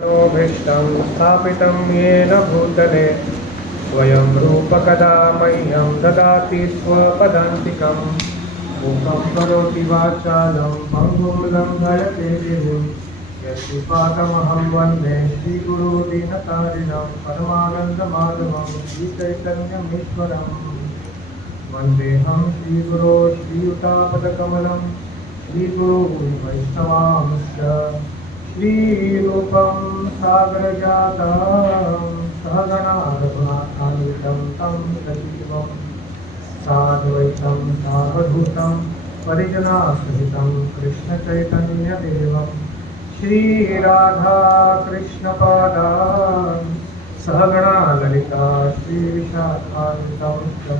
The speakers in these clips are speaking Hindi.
भीष्टं स्थापितं येन भूतले स्वयं रूपकदा मह्यं ददाति स्वपदान्तिकं मूकं करोति वाचालं पङ्गुं लङ्घयते गिरिं यत्कृपातमहं वन्दे श्रीगुरुदीनतारिणं परमानन्दमाधवं श्रीचैतन्यमीश्वरं वन्देऽहं श्रीगुरो श्रीयुतापदकमलं श्रीगुरो वैष्णवांश्च श्रीरूपं सागरजातं सहगणा रघुनाथान्वितं तं सजीवं साद्वैतं सावधूतं परिजनासहितं कृष्णचैतन्यदेवं श्रीराधाकृष्णपादान् सहगणा ललिता श्रीविशाखान्वितं च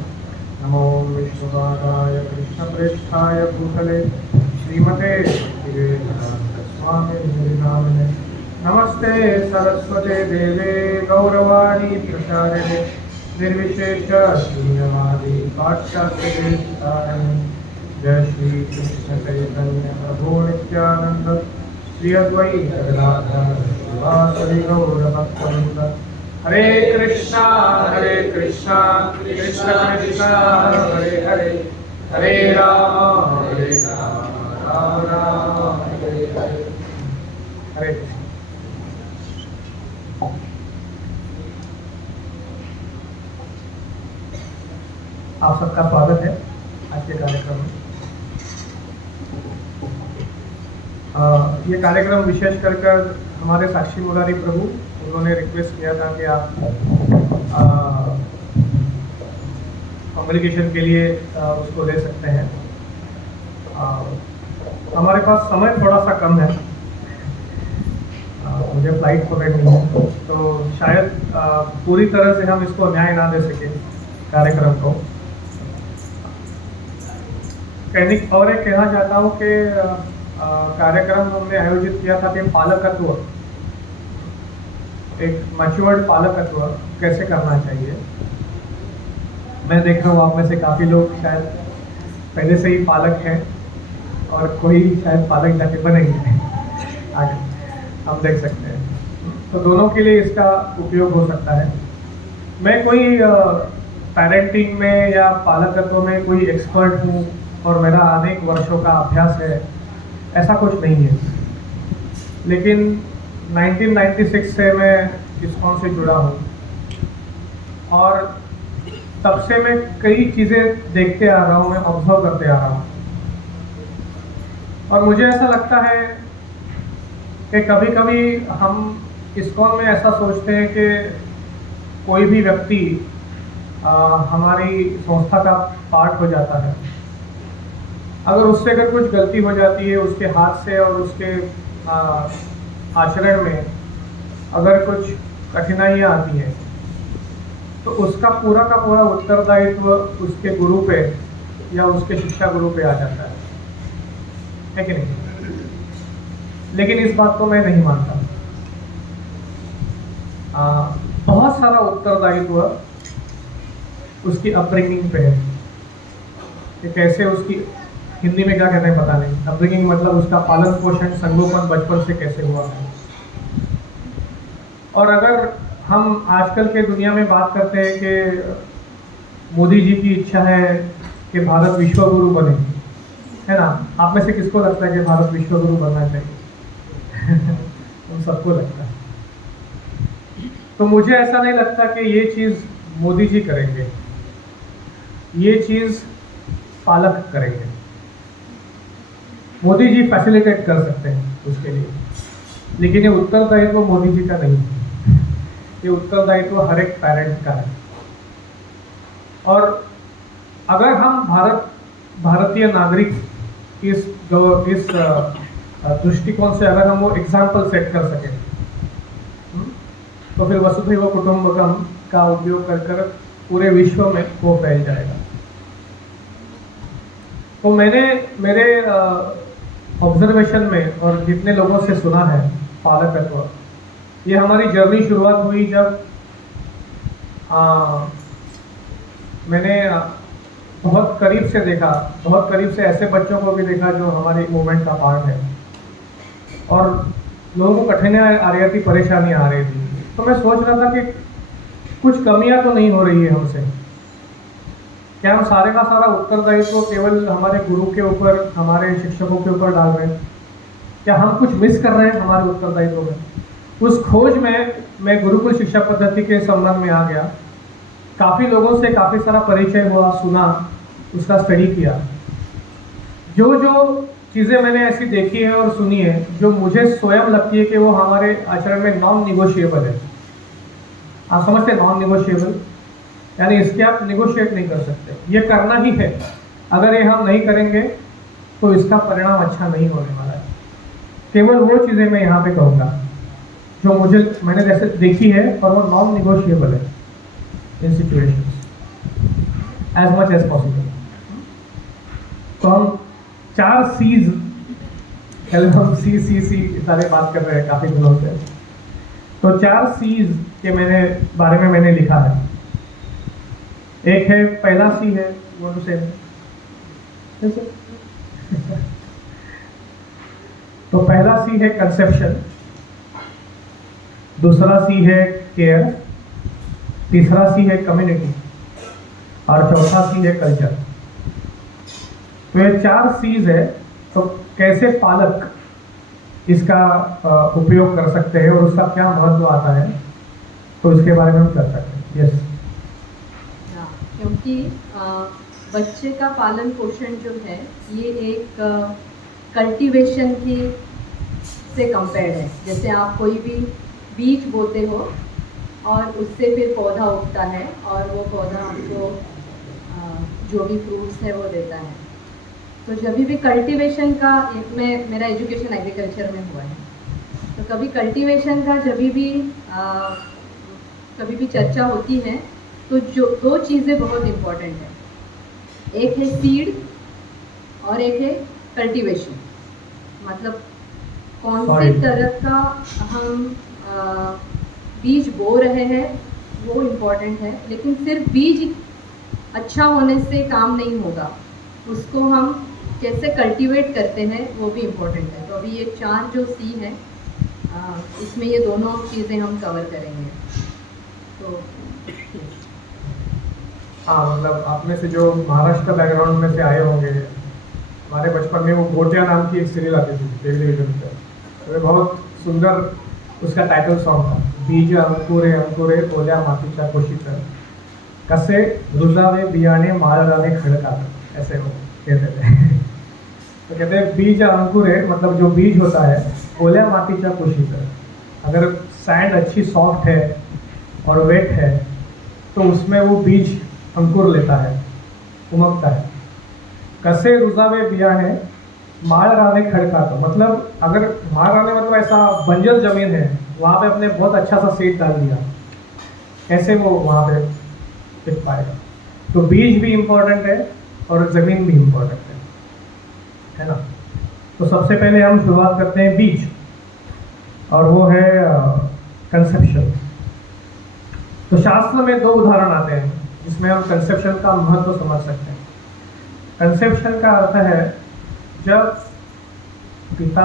नमो विष्णुपादाय कृष्णप्रेष्ठाय भूतले श्रीमते स्वामी नमस्ते सरस्वते देवे गौरवाणी प्रचारिणे निर्विशेष शून्यवादी पाश्चात्यदेशतारिणे जय श्री कृष्ण चैतन्य प्रभु नित्यानंद श्री अद्वैत गदाधर श्रीवासदि गौरभक्तवृंद हरे कृष्णा कृष्ण कृष्ण हरे हरे हरे राम राम राम हरे हरे हरे कृष्ण। आप सबका स्वागत है आज के कार्यक्रम में। ये कार्यक्रम विशेष कर हमारे साक्षी मुरारी प्रभु उन्होंने रिक्वेस्ट किया था कि आप कम्युनिकेशन के लिए उसको ले सकते हैं। हमारे पास समय थोड़ा सा कम है, मुझे फ्लाइट पकड़नी है, तो शायद पूरी तरह से हम इसको न्याय ना दे सके कार्यक्रम को। और एक कहना चाहता हूँ कि कार्यक्रम हमने आयोजित किया था कि पालकत्व, एक मैच्योर्ड पालकत्व कैसे करना चाहिए। मैं देख रहा हूँ आप में से काफ़ी लोग शायद पहले से ही पालक हैं और कोई शायद पालक जाके बनेंगे आगे, हम देख सकते हैं। तो दोनों के लिए इसका उपयोग हो सकता है। मैं कोई पेरेंटिंग में या पालकत्व में कोई एक्सपर्ट हूँ और मेरा अनेक वर्षों का अभ्यास है, ऐसा कुछ नहीं है। लेकिन 1996 से मैं इस्कॉन से जुड़ा हूँ और तब से मैं कई चीज़ें देखते आ रहा हूँ, मैं ऑब्जर्व करते आ रहा हूँ। और मुझे ऐसा लगता है कि कभी कभी हम इस्कॉन में ऐसा सोचते हैं कि कोई भी व्यक्ति हमारी संस्था का पार्ट हो जाता है, अगर उससे अगर कुछ गलती हो जाती है उसके हाथ से और उसके आचरण में अगर कुछ कठिनाइयाँ आती हैं, तो उसका पूरा का पूरा उत्तरदायित्व उसके गुरु पे या उसके शिक्षा गुरु पे आ जाता है कि नहीं? लेकिन इस बात को मैं नहीं मानता। बहुत सारा उत्तरदायित्व उसकी अपब्रिंगिंग पे है कि कैसे उसकी, हिंदी में क्या कहते हैं पता नहीं, अपब्रिंगिंग मतलब उसका पालन पोषण संगोपन बचपन से कैसे हुआ है। और अगर हम आजकल के दुनिया में बात करते हैं कि मोदी जी की इच्छा है कि भारत विश्व गुरु बने, है ना? आप में से किसको लगता है कि भारत विश्व गुरु बनना चाहिए? उन सबको लगता है। तो मुझे ऐसा नहीं लगता कि ये चीज़ मोदी जी करेंगे, ये चीज़ पालक करेंगे। मोदी जी फैसिलिटेट कर सकते हैं उसके लिए, लेकिन ये उत्तरदायित्व मोदी जी का नहीं है, ये उत्तरदायित्व हर एक पेरेंट का है। और अगर हम भारतीय नागरिक इस दृष्टिकोण से अगर हम वो एग्जाम्पल सेट कर सकें, तो फिर वसुधैव कुटुंबकम का उपयोग कर पूरे विश्व में वो फैल जाएगा। तो मैंने मेरे ऑब्जर्वेशन में और जितने लोगों से सुना है पालकत्व, ये हमारी जर्नी शुरुआत हुई जब मैंने बहुत करीब से देखा, बहुत करीब से ऐसे बच्चों को भी देखा जो हमारे मूवमेंट का पार्ट है। और लोगों को कठिनाई आ रही थी, परेशानी आ रही थी। तो मैं सोच रहा था कि कुछ कमियां तो नहीं हो रही है हमसे। क्या हम सारे का सारा उत्तरदायित्व केवल हमारे गुरु के ऊपर, हमारे शिक्षकों के ऊपर डाल रहे हैं? क्या हम कुछ मिस कर रहे हैं हमारे उत्तरदायित्व में? उस खोज में मैं गुरुकुल शिक्षा पद्धति के संबंध में आ गया। काफ़ी लोगों से काफ़ी सारा परिचय हुआ, सुना, उसका स्टडी किया। जो जो चीज़ें मैंने ऐसी देखी है और सुनी है, जो मुझे स्वयं लगती है कि वो हमारे आचरण में नॉन निगोशिएबल है। आप समझते हैं नॉन निगोशिएबल? यानी इसके आप निगोशिएट नहीं कर सकते, ये करना ही है। अगर ये हम नहीं करेंगे तो इसका परिणाम अच्छा नहीं होने वाला है। केवल वो चीज़ें मैं यहाँ पे कहूँगा जो मैंने जैसे देखी है, और वो नॉन निगोशिएबल है in situations as much as possible. तो हम 4 C's, हम सी सारे बात कर रहे हैं काफ़ी दिनों से। तो 4 C's के बारे में मैंने लिखा है। एक है, पहला C है वो तो सेम तो पहला C है कंसेप्शन, दूसरा C है केयर, तीसरा C है कम्युनिटी, और चौथा C है कल्चर। तो ये 4 C's है। तो कैसे पालक इसका उपयोग कर सकते हैं और उसका क्या महत्व आता है, तो इसके बारे में हम चर्चा करें। यस, क्योंकि बच्चे का पालन पोषण जो है ये एक कल्टीवेशन की से कंपेयर्ड है। जैसे आप कोई भी बीज बोते हो और उससे फिर पौधा उगता है, और वो पौधा आपको जो भी फ्रूट्स है वो देता है। तो जब भी कल्टीवेशन का, मेरा एजुकेशन एग्रीकल्चर में हुआ है, तो कभी कल्टीवेशन का कभी भी चर्चा होती है तो जो 2 चीज़ें बहुत इम्पॉर्टेंट है। एक है सीड और एक है कल्टीवेशन। मतलब कौन सी तरह का हम बीज बो रहे हैं वो इम्पॉर्टेंट है, लेकिन सिर्फ बीज अच्छा होने से काम नहीं होगा, उसको हम कैसे कल्टीवेट करते हैं वो भी इम्पोर्टेंट है। तो अभी ये 4 जो C है, इसमें ये दोनों चीज़ें हम कवर करेंगे। तो हाँ, मतलब आप में से जो महाराष्ट्र बैकग्राउंड में से आए होंगे, हमारे बचपन में वो गोटिया नाम की एक सीरियल आती थी टेलीविजन पर। तो बहुत सुंदर उसका टाइटल सॉन्ग था, बीज अंकुरे अंकुरे ओल्या मातीच्या कुशीत कसे रुजावे बियाणे माळराने खडकात, ऐसे वो कहते थे। तो कहते हैं बीज अंकुरे, मतलब जो बीज होता है ओल्या मातीच्या कुशीत, अगर सैंड अच्छी सॉफ्ट है और वेट है तो उसमें वो बीज अंकुर लेता है, उमकता है। कसे रुजावे बियाणे माळराने खडकात, मतलब अगर माळराने मतलब ऐसा बंजर जमीन है, वहाँ पे अपने बहुत अच्छा सा सीड डाल दिया, कैसे वो वहाँ पे टिक पाएगा? तो बीज भी इम्पोर्टेंट है और ज़मीन भी इम्पोर्टेंट है ना। तो सबसे पहले हम शुरुआत करते हैं बीज, और वो है कंसेप्शन। तो शास्त्र में 2 उदाहरण आते हैं जिसमें हम कंसेप्शन का महत्व समझ सकते हैं। कंसेप्शन का अर्थ है जब पिता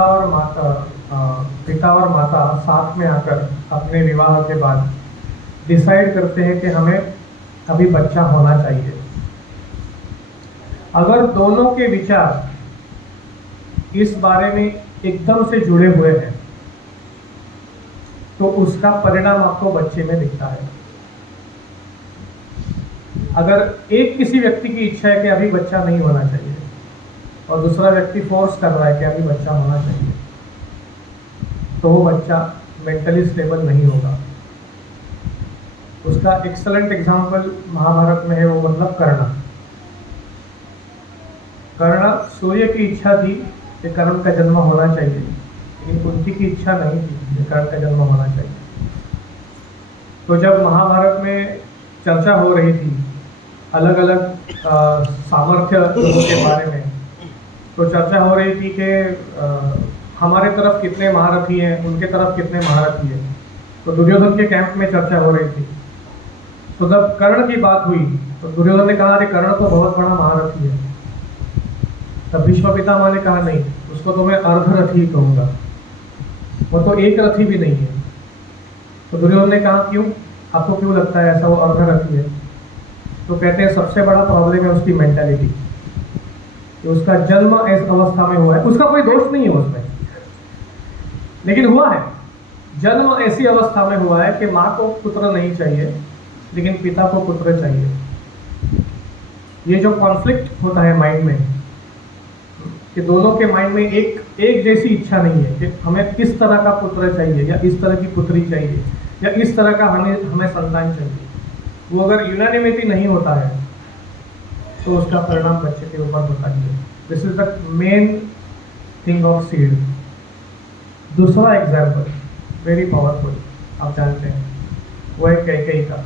और माता साथ में आकर अपने विवाह के बाद डिसाइड करते हैं कि हमें अभी बच्चा होना चाहिए। अगर दोनों के विचार इस बारे में एकदम से जुड़े हुए हैं तो उसका परिणाम आपको बच्चे में दिखता है। अगर एक किसी व्यक्ति की इच्छा है कि अभी बच्चा नहीं होना चाहिए और दूसरा व्यक्ति फोर्स कर रहा है कि अभी बच्चा होना चाहिए, तो वो बच्चा मेंटली स्टेबल नहीं होगा। उसका एक्सलेंट एग्जाम्पल महाभारत में है, वो मतलब कर्ण। सूर्य की इच्छा थी कि कर्ण का जन्म होना चाहिए, लेकिन कुंती की इच्छा नहीं थी कि कर्ण का जन्म होना चाहिए। तो जब महाभारत में चर्चा हो रही थी अलग अलग सामर्थ्य लोगों के बारे में, तो चर्चा हो रही थी कि हमारे तरफ कितने महारथी हैं, उनके तरफ कितने महारथी हैं। तो दुर्योधन के कैंप में चर्चा हो रही थी। तो जब कर्ण की बात हुई तो दुर्योधन ने कहा, अरे कर्ण तो बहुत बड़ा महारथी है। तब भीष्म पितामह ने कहा, नहीं, उसको तो मैं अर्धरथी कहूँगा। वो तो एक रथी भी नहीं है। तो दुर्योधन ने कहा क्यों, आपको क्यों लगता है ऐसा वो अर्धरथी है? तो कहते हैं सबसे बड़ा प्रॉब्लम है उसकी मेंटालिटी, कि उसका जन्म इस अवस्था में हुआ है। उसका कोई दोष नहीं है उसमें, लेकिन हुआ है। जन्म ऐसी अवस्था में हुआ है कि माँ को पुत्र नहीं चाहिए लेकिन पिता को पुत्र चाहिए। ये जो कॉन्फ्लिक्ट होता है माइंड में, कि दोनों के माइंड में एक जैसी इच्छा नहीं है कि हमें इस तरह का पुत्र चाहिए या इस तरह की पुत्री चाहिए या इस तरह का हमें संतान चाहिए। वो अगर यूनानिमिटी नहीं होता है तो उसका परिणाम बच्चे के ऊपर होता ही है। This is the main thing of seed. दूसरा एग्जाम्पल वेरी पावरफुल, आप जानते हैं, वो है कैकेयी का।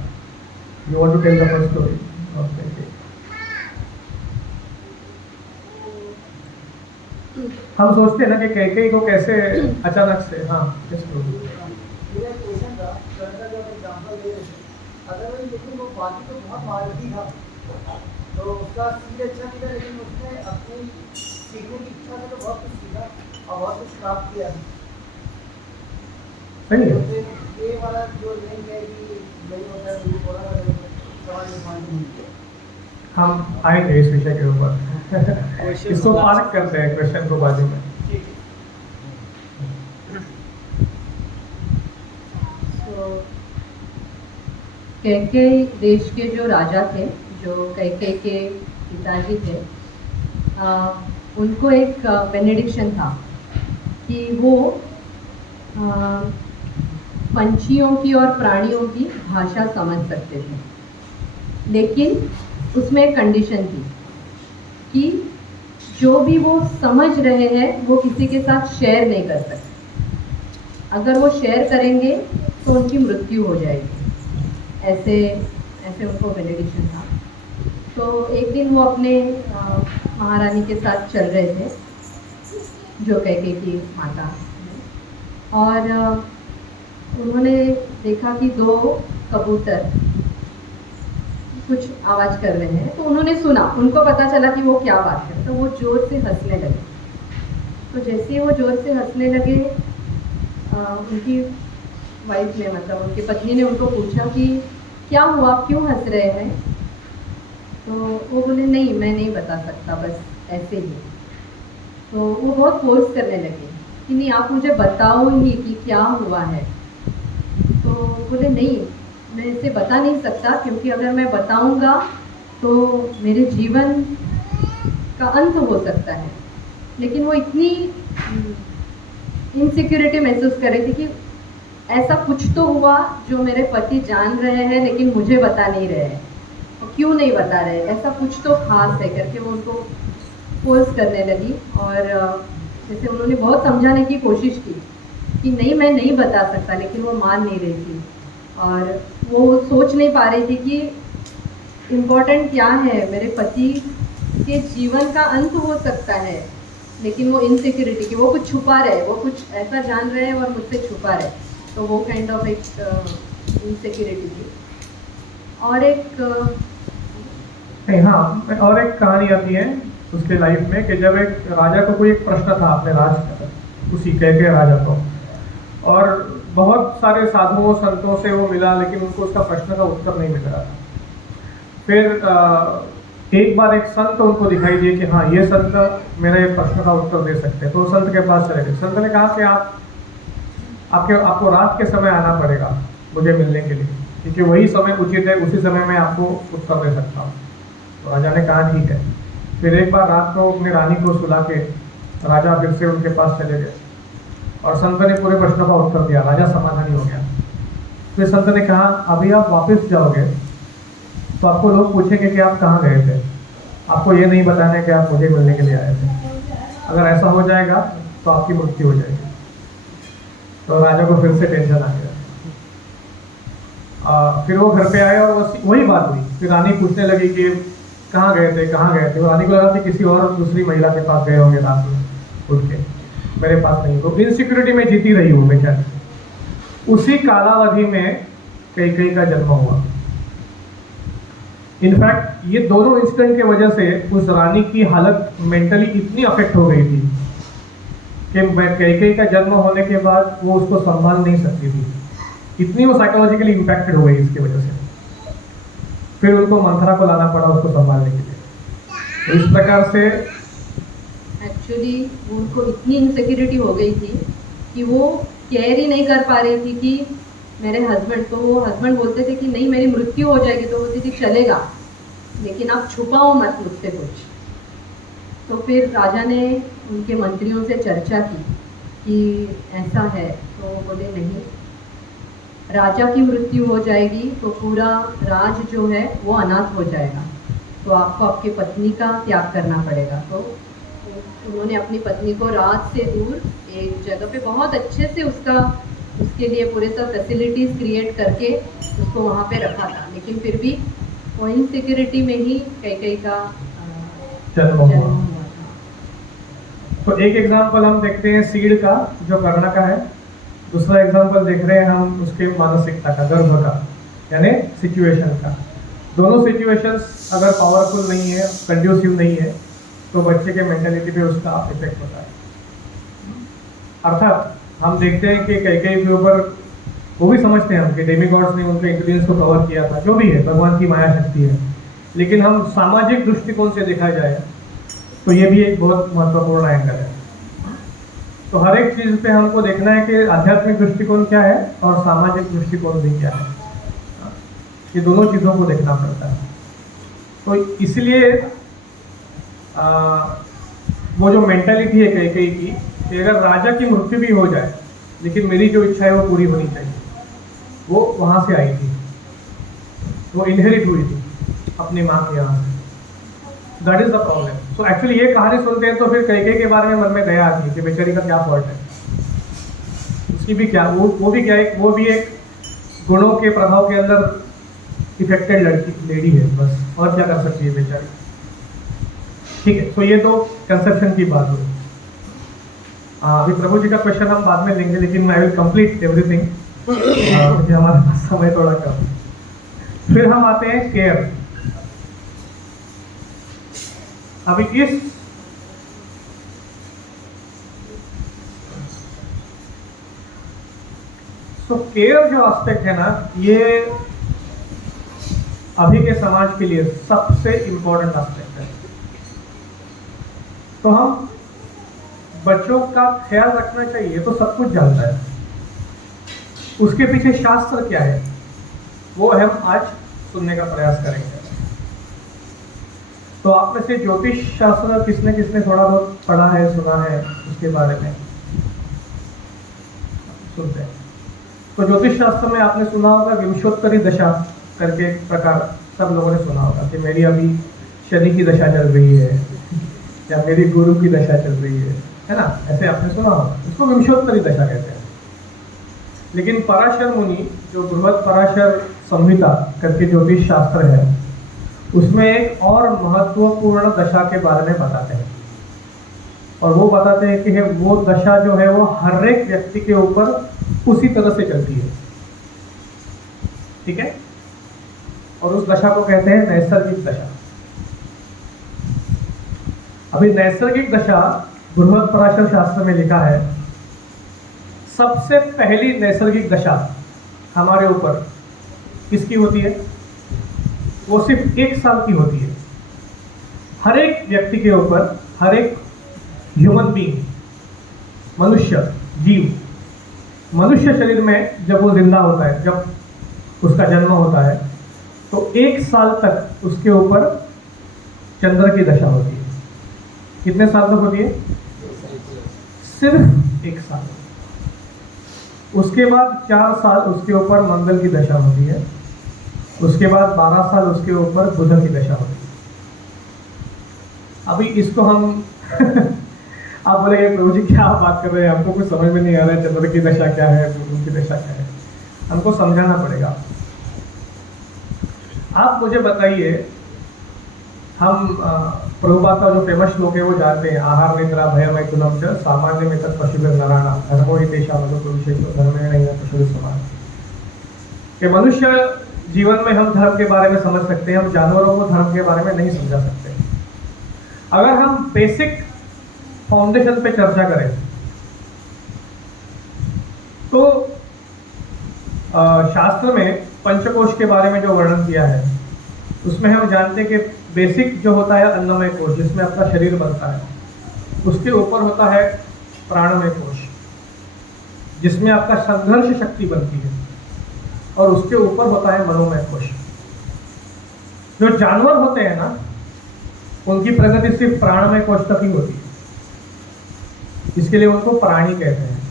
You want to tell the first story of Kaikeyi? हम सोचते हैं ना कि कैकेयी को कैसे अचानक से, हाँ लेकिन वो बाकी तो बहुत महारथी था, तो उसका सीख अच्छा नहीं था, लेकिन उसने अपनी सीखने की इच्छा से तो बहुत कुछ सीखा और बहुत कुछ प्राप्त किया। सही है। तो ये वाला जो लिंक है कि नहीं होता है, तो थोड़ा सवाल नहीं है। हम आएंगे इस विषय के ऊपर। इसको पार्क करते हैं क्वेश्चन को बाजू में। कैकेयी देश के जो राजा थे, जो कैकेयी के पिताजी थे, उनको एक बेनेडिक्शन था कि वो पंछियों की और प्राणियों की भाषा समझ सकते थे, लेकिन उसमें एक कंडीशन थी कि जो भी वो समझ रहे हैं वो किसी के साथ शेयर नहीं कर सकते। अगर वो शेयर करेंगे तो उनकी मृत्यु हो जाएगी। ऐसे उनको बेनेडिक्शन था। तो एक दिन वो अपने महारानी के साथ चल रहे थे, जो कैकेयी की माता, और उन्होंने देखा कि दो कबूतर कुछ आवाज़ कर रहे हैं। तो उन्होंने सुना, उनको पता चला कि वो क्या बात है, तो वो ज़ोर से हंसने लगे। तो जैसे ही वो ज़ोर से हंसने लगे, उनकी वाइफ ने, मतलब उनकी पत्नी ने उनको पूछा कि क्या हुआ, आप क्यों हंस रहे हैं? तो वो बोले नहीं, मैं नहीं बता सकता, बस ऐसे ही। तो वो बहुत फोर्स करने लगे कि नहीं, आप मुझे बताओ ही कि क्या हुआ है। तो बोले नहीं, मैं इसे बता नहीं सकता, क्योंकि अगर मैं बताऊंगा तो मेरे जीवन का अंत हो सकता है। लेकिन वो इतनी इनसिक्योरिटी महसूस कर रही थी कि ऐसा कुछ तो हुआ जो मेरे पति जान रहे हैं लेकिन मुझे बता नहीं रहे हैं, और क्यों नहीं बता रहे, ऐसा कुछ तो खास है करके वो उनको फोर्स करने लगी। और जैसे उन्होंने बहुत समझाने की कोशिश की कि नहीं, मैं नहीं बता सकता, लेकिन वो मान नहीं रही थी। और वो सोच नहीं पा रही थी कि इम्पोर्टेंट क्या है, मेरे पति के जीवन का अंत हो सकता है, लेकिन वो इनसिक्योरिटी की, वो कुछ छुपा रहे, वो कुछ ऐसा जान रहे हैं और मुझसे छुपा रहे। तो वो काइंड ऑफ एक इनसिक्योरिटी थी। और एक हाँ, और एक कहानी आती है उसके लाइफ में कि जब एक राजा को कोई एक प्रश्न था अपने राज का, उसी कैकेयी राजा को, और बहुत सारे साधुओं संतों से वो मिला, लेकिन उनको उसका प्रश्न का उत्तर नहीं मिल रहा था। फिर एक बार एक संत उनको दिखाई दिए कि हाँ, ये संत मेरे प्रश्न का उत्तर दे सकते हैं। तो संत के पास चले गए। संत ने कहा कि आपको रात के समय आना पड़ेगा मुझे मिलने के लिए, क्योंकि वही समय उचित है, उसी समय मैं आपको उत्तर दे सकता हूँ। तो राजा ने कहा ठीक है। फिर एक बार रात को अपनी रानी को सुला के राजा फिर से उनके पास चले गए, और संत ने पूरे प्रश्नों का उत्तर दिया। राजा समाधानी हो गया। फिर संत ने कहा अभी आप वापस जाओगे तो आपको लोग पूछेंगे कि आप कहाँ गए थे, आपको ये नहीं बताना है कि आप मुझे मिलने के लिए आए थे। अगर ऐसा हो जाएगा तो आपकी मृत्यु हो जाएगी। तो राजा को फिर से टेंशन आ गया। फिर वो घर पे आए और वही बात हुई। फिर रानी पूछने लगी कि कहाँ गए थे, कहाँ गए थे। वो रानी को लगा कि किसी और दूसरी महिला के पास गए होंगे रात में उठ के, मेरे पास नहीं। तो इनसिक्योरिटी में जीती रही हूँ बेचारी। उसी कालावधि में कैकेयी का जन्म हुआ। इनफैक्ट ये दोनों इंसिडेंट के वजह से उस रानी की हालत मेंटली इतनी अफेक्ट हो गई थी कि कैकेयी का जन्म होने के बाद वो उसको संभाल नहीं सकती थी, इतनी वो साइकोलॉजिकली इम्पैक्टेड हो गई इसकी वजह से। फिर उनको मंथरा को लाना पड़ा उसको संभालने के लिए। तो इस प्रकार से एक्चुअली उनको इतनी इनसिक्योरिटी हो गई थी कि वो केयर ही नहीं कर पा रही थी कि मेरे हस्बैंड, तो वो हस्बैंड बोलते थे कि नहीं मेरी मृत्यु हो जाएगी, तो बोलती थी चलेगा लेकिन आप छुपाओ मत मुझसे कुछ। तो फिर राजा ने उनके मंत्रियों से चर्चा की कि ऐसा है, तो वो बोले नहीं, राजा की मृत्यु हो जाएगी तो पूरा राज जो है वो अनाथ हो जाएगा, तो आपको आपकी पत्नी का त्याग करना पड़ेगा। तो उन्होंने अपनी पत्नी को रात से दूर एक जगह पे बहुत अच्छे से उसके लिए पूरे सब फैसिलिटीज़ क्रिएट करके उसको वहाँ पे रखा था, लेकिन फिर भी वो इनसिक्योरिटी में ही कैकेयी का जन्म हुआ था। तो एक एग्जाम्पल हम देखते हैं सीड का जो कर्ण का है, दूसरा एग्जाम्पल देख रहे हैं हम उसके मानसिकता का, गर्भ का, यानी सिचुएशन का। दोनों सिचुएशंस अगर पावरफुल नहीं है, कंड्यूसिव नहीं है, तो बच्चे के मेंटालिटी पे उसका इफेक्ट होता है। अर्थात हम देखते हैं कि कैकेयी के ऊपर वो भी समझते हैं हम कि डेमीगॉड्स ने उनके इंटेलिजेंस को कवर किया था, जो भी है भगवान की माया शक्ति है, लेकिन हम सामाजिक दृष्टिकोण से देखा जाए तो ये भी एक बहुत महत्वपूर्ण एंगल है। तो हर एक चीज़ पे हमको देखना है कि आध्यात्मिक दृष्टिकोण क्या है और सामाजिक दृष्टिकोण भी क्या है, ये दोनों चीज़ों को देखना पड़ता है। तो इसलिए वो जो मेंटालिटी है कैकेयी की कि अगर राजा की मृत्यु भी हो जाए लेकिन मेरी जो इच्छा है वो पूरी होनी चाहिए, वो वहाँ से आई थी, वो इनहेरिट हुई थी अपनी माँ के यहाँ से। That is the problem. So actually ये कहानी सुनते हैं तो फिर कैकेयी के बारे में मन में दया आती है कि बेचारी का क्या फॉल्ट है, उसकी भी क्या, वो भी क्या, वो भी एक गुणों के प्रभाव के अंदर इफेक्टेड लेडी है बस, और क्या कर सकती है बेचारी। ठीक है, तो ये तो कंसेप्शन की बात हुई। अभी प्रभु जी का क्वेश्चन हम बाद में लेंगे, लेकिन आई विल कंप्लीट एवरीथिंग क्योंकि हमारे पास समय थोड़ा कम। फिर हम आते हैं केयर। अभी इस केयर जो एस्पेक्ट है ना, ये अभी के समाज के लिए सबसे इंपॉर्टेंट एस्पेक्ट है। तो हम बच्चों का ख्याल रखना चाहिए तो सब कुछ जानता है, उसके पीछे शास्त्र क्या है वो हम आज सुनने का प्रयास करेंगे। तो आप में से ज्योतिष शास्त्र किसने किसने थोड़ा बहुत पढ़ा है, सुना है उसके बारे में? सुनते हैं। तो ज्योतिष शास्त्र में आपने सुना होगा विंशोत्तरी दशा करके एक प्रकार सब लोगों ने सुना होगा कि मेरी अभी शनि की दशा चल रही है या मेरी गुरु की दशा चल रही है ना, ऐसे आपने सुना होगा। उसको विंशोत्तरी दशा कहते हैं। लेकिन पराशर मुनि जो बृहद पराशर संहिता करके ज्योतिष शास्त्र है, उसमें एक और महत्वपूर्ण दशा के बारे में बताते हैं, और वो बताते हैं कि वो दशा जो है वो हर एक व्यक्ति के ऊपर उसी तरह से चलती है। ठीक है, और उस दशा को कहते हैं नैसर्गिक दशा। अभी नैसर्गिक दशा बृहद पराशर शास्त्र में लिखा है, सबसे पहली नैसर्गिक दशा हमारे ऊपर किसकी होती है? वो सिर्फ 1 साल की होती है। हर एक व्यक्ति के ऊपर, हर एक ह्यूमन बीइंग, मनुष्य जीव, मनुष्य शरीर में जब वो जिंदा होता है, जब उसका जन्म होता है, तो 1 साल तक उसके ऊपर चंद्र की दशा होती है। कितने साल तक होती है? सिर्फ 1 साल। उसके बाद 4 साल उसके ऊपर मंगल की दशा होती है। उसके बाद 12 साल उसके ऊपर बुध की दशा होती है। अभी इसको हम आप बोलेंगे प्रभु जी क्या आप बात कर रहे हैं, हमको कुछ समझ में नहीं आ रहा है, चंद्र की दशा क्या है, बुध की दशा क्या है, हमको समझाना पड़ेगा। आप मुझे बताइए, हम प्रभुपाद का जो फेमस श्लोक है वो जानते हैं, आहार निद्रा भय मैथुनम च सामान्य में तत् पशुभिर नराणाम धर्मो हि तेषाम् अधो विशेषो धर्मेण पशुभिः समान। कि मनुष्य जीवन में हम धर्म के बारे में समझ सकते हैं, हम जानवरों को धर्म के बारे में नहीं समझा सकते। अगर हम बेसिक फाउंडेशन पे चर्चा करें तो शास्त्र में पंचकोश के बारे में जो वर्णन किया है उसमें हम जानते हैं कि बेसिक जो होता है अन्नमय कोश, जिसमें अपना शरीर बनता है, उसके ऊपर होता है प्राणमय कोश, जिसमें आपका संघर्ष शक्ति बनती है, और उसके ऊपर होता है मनोमय कोश। जो जानवर होते हैं ना, उनकी प्रगति सिर्फ प्राणमय कोश तक ही होती है, इसके लिए उनको प्राणी कहते हैं।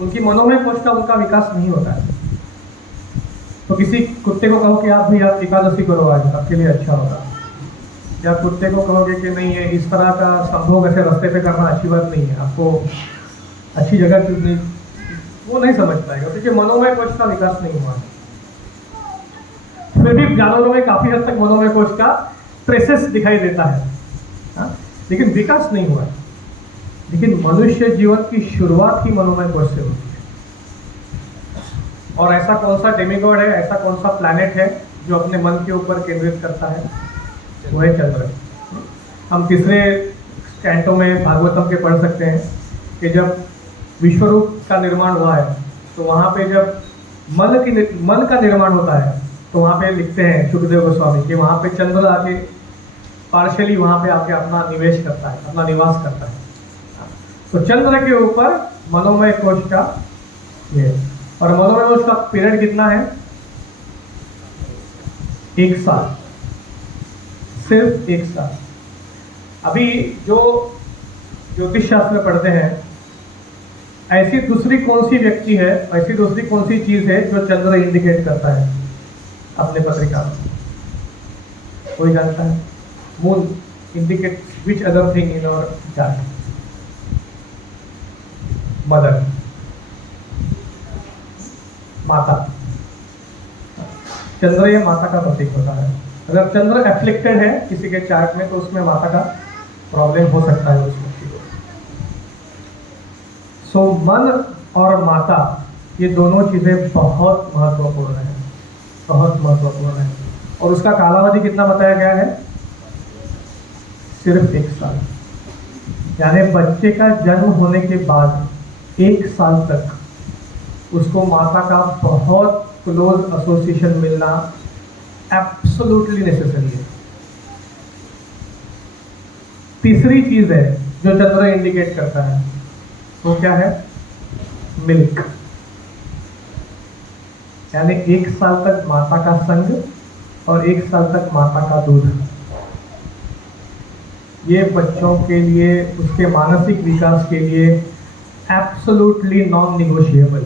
उनकी मनोमय कोश का उनका विकास नहीं होता है। तो किसी कुत्ते को कहो कि आप भी आप एकादशी करो आज, आपके लिए अच्छा होगा, या कुत्ते को कहोगे कि नहीं ये इस तरह का संभोग ऐसे रास्ते पे करना अच्छी बात नहीं है, आपको अच्छी जगह चुननी, वो नहीं समझ पाएगा, क्योंकि मनोमय कोश का विकास नहीं हुआ है। फिर भी जानवरों में काफी हद तक मनोमय कोश का ट्रेसेस दिखाई देता है, लेकिन विकास नहीं हुआ है। लेकिन मनुष्य जीवन की शुरुआत ही मनोमय कोश से होती है। और ऐसा कौन सा डेमिगॉड है, ऐसा कौन सा प्लैनेट है जो अपने मन के ऊपर केंद्रित करता है? वो है चंद्र। हम तीसरे स्कैंटो में भागवतम के पढ़ सकते हैं कि जब विश्वरूप का निर्माण हुआ है, तो वहाँ पे जब मन का निर्माण होता है, तो वहाँ पे लिखते हैं सुखदेव गोस्वामी कि वहाँ पे चंद्र आके पार्शली वहाँ पे आके अपना निवेश करता है, अपना निवास करता है। तो चंद्र के ऊपर मनोमय कोश का ये, और मनोमय कोश का पीरियड कितना है? 1 साल, सिर्फ 1 साल। अभी जो ज्योतिष शास्त्र पढ़ते हैं, ऐसी दूसरी कौन सी व्यक्ति है, ऐसी दूसरी कौन सी चीज है जो चंद्र इंडिकेट करता है अपने पत्रिका में? कोई जानता है? Moon indicates which other thing in our chart? Mother, माता। चंद्र ये माता का प्रतीक होता है। अगर चंद्र एफ्लिक्टेड है किसी के चार्ट में, तो उसमें माता का प्रॉब्लम हो सकता है उस व्यक्ति को। सो मन और माता, ये दोनों चीजें बहुत महत्वपूर्ण है, बहुत महत्वपूर्ण है। और उसका कालावधि कितना बताया गया है? सिर्फ 1 साल। यानी बच्चे का जन्म होने के बाद 1 साल तक उसको माता का बहुत क्लोज एसोसिएशन मिलना एब्सोल्युटली नेसेसरी है। तीसरी चीज है जो चंद्र इंडिकेट करता है, वो क्या है? मिल्क। यानी 1 साल तक माता का संग और 1 साल तक माता का दूध, ये बच्चों के लिए, उसके मानसिक विकास के लिए absolutely non negotiable,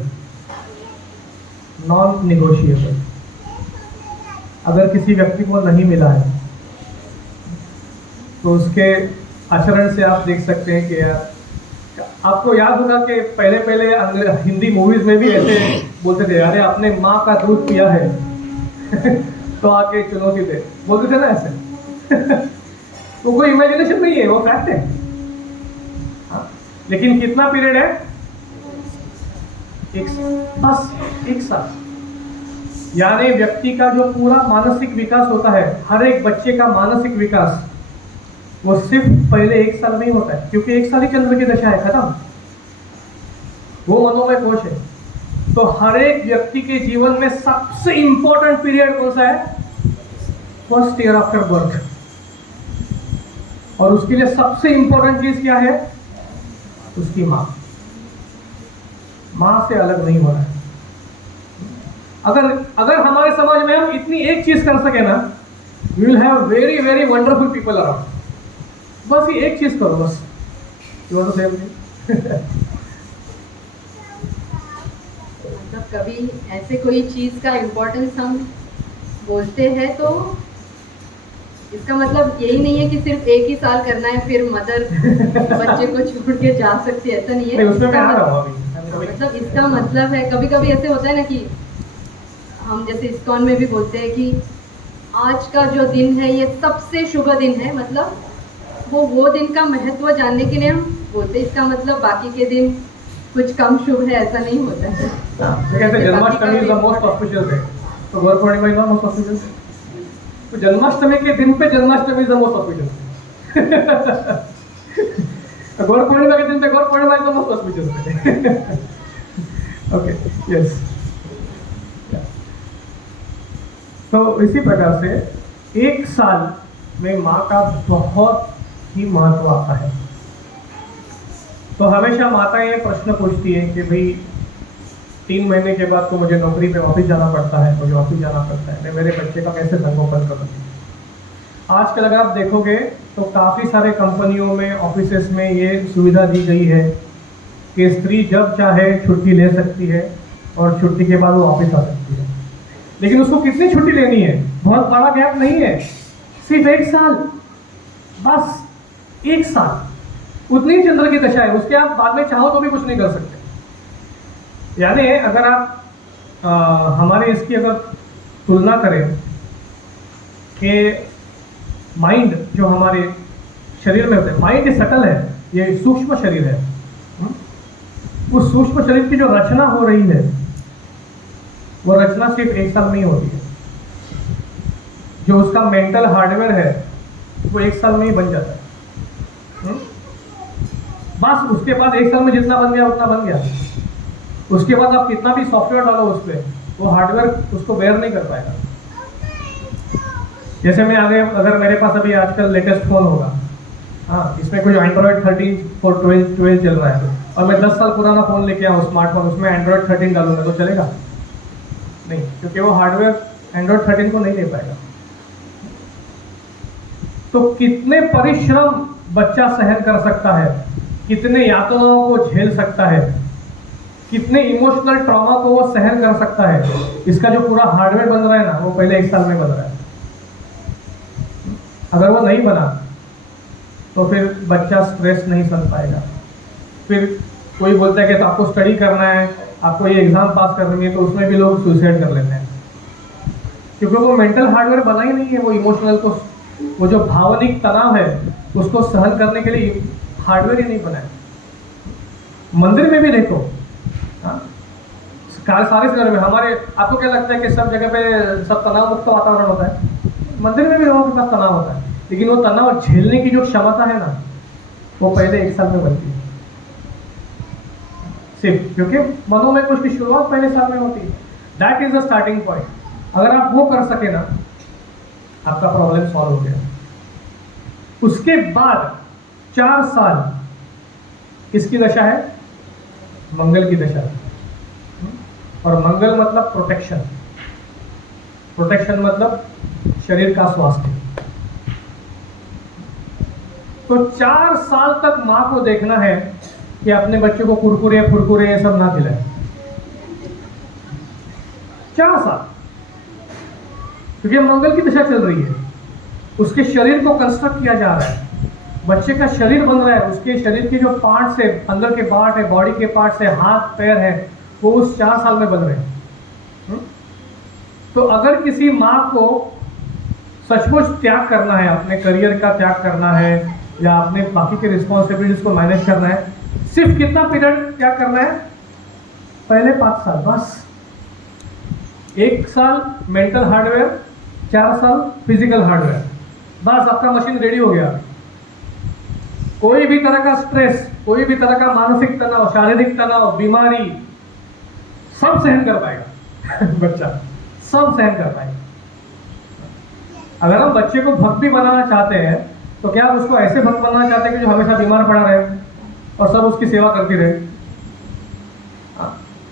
non negotiable. अगर किसी व्यक्ति को नहीं मिला है, तो उसके आचरण से आप देख सकते हैं कि यार, आपको याद होगा कि पहले पहले हिंदी मूवीज में भी ऐसे बोलते थे, अरे आपने माँ का दूध पिया है तो आके चुनौती दे, बोलते थे ना ऐसे तो कोई इमेजिनेशन नहीं है, वो फैक्ट है। लेकिन कितना पीरियड है? 1 साल। यानी व्यक्ति का जो पूरा मानसिक विकास होता है, हर एक बच्चे का मानसिक विकास, वो सिर्फ पहले 1 साल में ही होता है, क्योंकि 1 साल ही चंद्र की दशा है, खत्म। वो मनोमय कोश है। तो हर एक व्यक्ति के जीवन में सबसे इंपॉर्टेंट पीरियड कौन सा है? First year after birth. और उसके लिए सबसे इंपॉर्टेंट चीज क्या है? उसकी माँ। माँ से अलग नहीं हो रहा है। अगर हमारे समाज में हम इतनी एक चीज कर सके ना, we will have very very wonderful people around. बस ये एक चीज करो, बस। यू वांट टू से मतलब कभी ऐसे कोई चीज का इम्पोर्टेंस हम बोलते हैं, तो इसका मतलब यही नहीं है कि सिर्फ 1 ही साल करना है, फिर मदर बच्चे को छोड़ के जा सकती है, ऐसा नहीं है। उसमें मैं आ रहा हूँ अभी। मतलब इसका मतलब है, कभी कभी ऐसे होता है ना कि हम जैसे इस्कॉन में भी बोलते हैं कि आज का जो दिन है ये सबसे शुभ दिन है, मतलब वो दिन का महत्व जानने के लिए हम बोलते हैं। इसका मतलब बाकी के दिन कुछ कम शुभ है, ऐसा नहीं होता है। जैसे Janmashtami is the most auspicious day, तो Gaur Purnima is the most auspicious. तो जन्माष्टमी के दिन पे Janmashtami is the most auspicious. Gaur Purnima के दिन पे, गौर पूर्णिमा तो most auspicious. Okay, yes. तो इसी प्रकार से 1 साल में माँ का बहुत ही महत्व आता है. तो हमेशा माताएं ये प्रश्न पूछती हैं कि भाई 3 महीने के बाद तो मुझे नौकरी पे वापस जाना पड़ता है, मुझे वापस जाना पड़ता है, मैं मेरे बच्चे का कैसे संगोपन करूँगी. आजकल अगर आप देखोगे तो काफ़ी सारे कंपनियों में, ऑफिसेस में ये सुविधा दी गई है कि स्त्री जब चाहे छुट्टी ले सकती है और छुट्टी के बाद वो वापस आ सकती है. लेकिन उसको कितनी छुट्टी लेनी है? बहुत बड़ा गैप नहीं है, सिर्फ 1 साल, बस 1 साल. उतनी चंद्र की दशा है, उसके आप बाद में चाहो तो भी कुछ नहीं कर सकते. यानी अगर आप हमारे इसकी अगर तुलना करें कि माइंड जो हमारे शरीर में होता है, माइंड सटल है, ये सूक्ष्म शरीर है. उस सूक्ष्म शरीर की जो रचना हो रही है वो रचना सिर्फ 1 साल में ही होती है. जो उसका मेंटल हार्डवेयर है वो 1 साल में ही बन जाता है. बस उसके बाद 1 साल में जितना बन गया उतना बन गया. उसके बाद आप कितना भी सॉफ्टवेयर डालो उस पर, वो हार्डवेयर उसको बेयर नहीं कर पाएगा. जैसे मैं आगे, अगर मेरे पास अभी आजकल लेटेस्ट फोन होगा, हाँ, इसमें कोई एंड्रॉयड 13 for 12 चल रहा है, और मैं 10 साल पुराना फ़ोन लेके आऊँ स्मार्टफोन, उसमें एंड्रॉयड 13 डालूंगा तो चलेगा नहीं, क्योंकि वो हार्डवेयर एंड्रॉयड 13 को नहीं ले पाएगा. तो कितने परिश्रम बच्चा सहन कर सकता है, कितने यातनाओं को झेल सकता है, कितने इमोशनल ट्रॉमा को वो सहन कर सकता है, इसका जो पूरा हार्डवेयर बन रहा है ना, वो पहले 1 साल में बन रहा है. अगर वो नहीं बना तो फिर बच्चा स्ट्रेस नहीं सहन पाएगा. फिर कोई बोलता है कि तो आपको स्टडी करना है, आपको ये एग्ज़ाम पास करनी है, तो उसमें भी लोग सुसाइड कर लेते हैं, क्योंकि वो मेंटल हार्डवेयर बना ही नहीं है. वो इमोशनल को, वो जो भावनिक तनाव है उसको सहन करने के लिए हार्डवेयर ही नहीं बना है. मंदिर में भी देखो, सारे घर में हमारे, आपको क्या लगता है कि सब जगह पे सब तनाव मुक्त वातावरण होता है? मंदिर में भी लोगों के पास तनाव होता है, लेकिन वो तनाव झेलने की जो क्षमता है ना, वो पहले 1 साल में बनती है. सिर्फ क्योंकि मनोमय की शुरुआत पहले साल में होती है. That is the starting point. अगर आप वो कर सके ना, आपका प्रॉब्लम सॉल्व हो गया. उसके बाद 4 साल किसकी दशा है? मंगल की दशा. और मंगल मतलब प्रोटेक्शन. प्रोटेक्शन मतलब शरीर का स्वास्थ्य. तो 4 साल तक मां को देखना है कि अपने बच्चे को कुरकुरे फुरकुरे ये सब ना खिलाए. 4 साल, क्योंकि मंगल की दशा चल रही है, उसके शरीर को कंस्ट्रक्ट किया जा रहा है, बच्चे का शरीर बन रहा है, उसके शरीर के जो पार्ट्स है, अंदर के पार्ट है, बॉडी के पार्ट्स है, हाथ पैर है, वो उस 4 साल में बन रहे हैं. तो अगर किसी माँ को सचमुच त्याग करना है, अपने करियर का त्याग करना है, या अपने बाकी के रिस्पॉन्सिबिलिटीज को मैनेज करना है, सिर्फ कितना पीरियड त्याग करना है? पहले 5 साल बस. 1 साल मेंटल हार्डवेयर, 4 साल फिजिकल हार्डवेयर, बस आपका मशीन रेडी हो गया. कोई भी तरह का स्ट्रेस, कोई भी तरह का मानसिक तनाव, शारीरिक तनाव, बीमारी, सब सहन कर पाएगा बच्चा, सब सहन कर पाएगा. अगर हम बच्चे को भक्त भी बनाना चाहते हैं तो क्या आप उसको ऐसे भक्त बनाना चाहते हैं कि जो हमेशा बीमार पड़ा रहे और सब उसकी सेवा करती रहे?